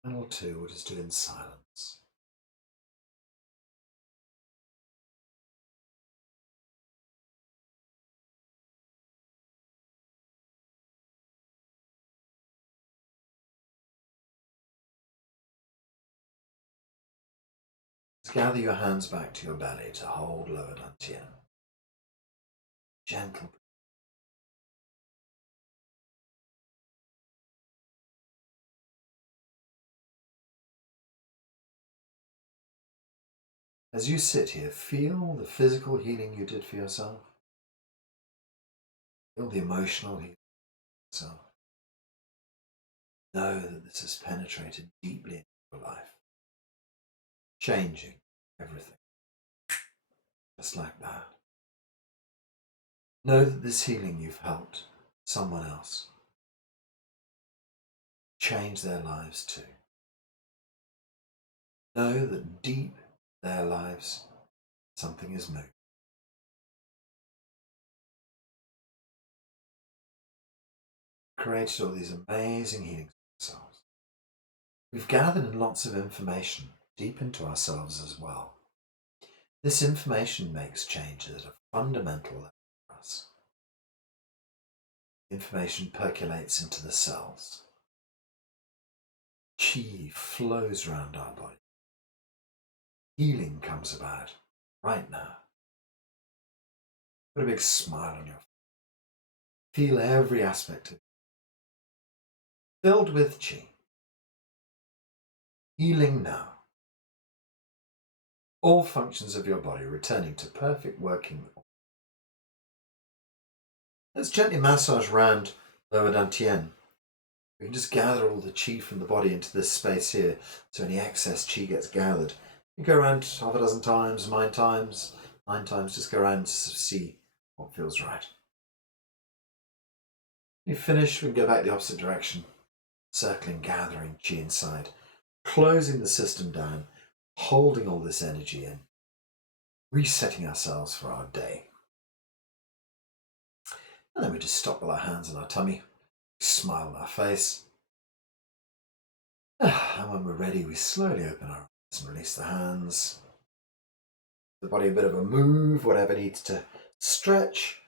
Final two, we'll just do in silence. Just gather your hands back to your belly to hold lower dantian. Gentle. As you sit here, feel the physical healing you did for yourself. Feel the emotional healing for yourself. Know that this has penetrated deeply into your life, changing everything. Just like that. Know that this healing you've helped someone else change their lives too. Know that deep in their lives something is moving. Created all these amazing healings for ourselves. We've gathered in lots of information deep into ourselves as well. This information makes changes at a fundamental level for us. Information percolates into the cells. Qi flows around our body. Healing comes about right now. Put a big smile on your face. Feel every aspect of it filled with Qi. Healing now. All functions of your body returning to perfect working. Let's gently massage around lower dantian. We can just gather all the Qi from the body into this space here, so any excess Qi gets gathered. You go around half a dozen times, 9 times, just go around to see what feels right. You finish, we can go back the opposite direction, circling, gathering Qi inside, closing the system down, holding all this energy in, resetting ourselves for our day. And then we just stop with our hands on our tummy, smile on our face. And when we're ready, we slowly open our eyes and release the hands. The body a bit of a move, whatever needs to stretch.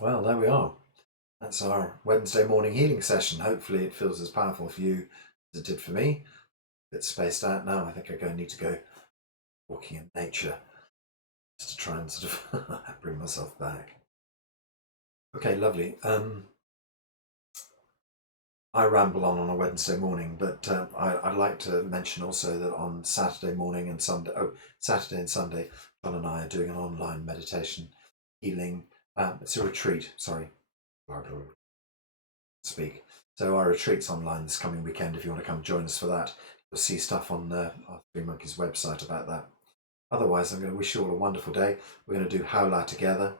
Well, there we are. That's our Wednesday morning healing session. Hopefully it feels as powerful for you as it did for me. A bit spaced out now. I think I need to go walking in nature just to try and sort of bring myself back. Okay, lovely. I ramble on a Wednesday morning, but I'd like to mention also that on Saturday morning and Sunday, Saturday and Sunday, John and I are doing an online meditation healing. It's a retreat, sorry. Speak. So our retreat's online this coming weekend. If you want to come join us for that, you'll see stuff on our Three Monkeys website about that. Otherwise, I'm going to wish you all a wonderful day. We're going to do Howla together.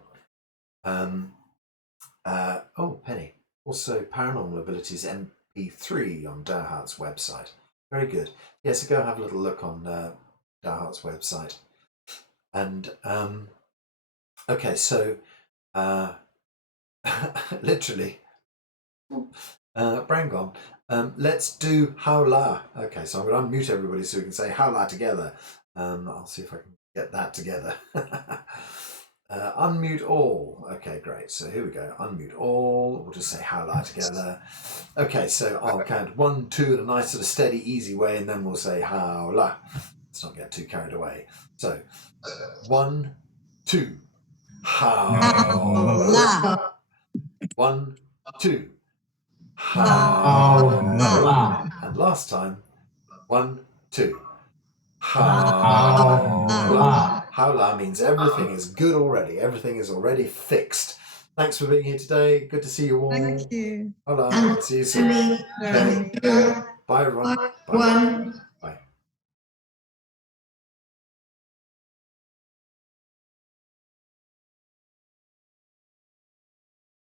Penny. Also, Paranormal Abilities MP3 on Dowhart's website. Very good. Yes, so go have a little look on Dowhart's website. And, okay, so, literally, brain gone. Let's do Howla. Okay, so I'm going to unmute everybody so we can say Howla together. I'll see if I can get that together. Unmute all. Okay, great. So here we go. Unmute all. We'll just say Howla together. Okay, so I'll count 1, 2 in a nice sort of steady, easy way, and then we'll say Howla. Let's not get too carried away. So 1, 2. Howla. 1, 2. Howla. And last time. 1, 2. Howla. Howla means everything is good already. Everything is already fixed. Thanks for being here today. Good to see you all. Thank you. Howla. See you soon. Okay. Bye, everyone. Bye.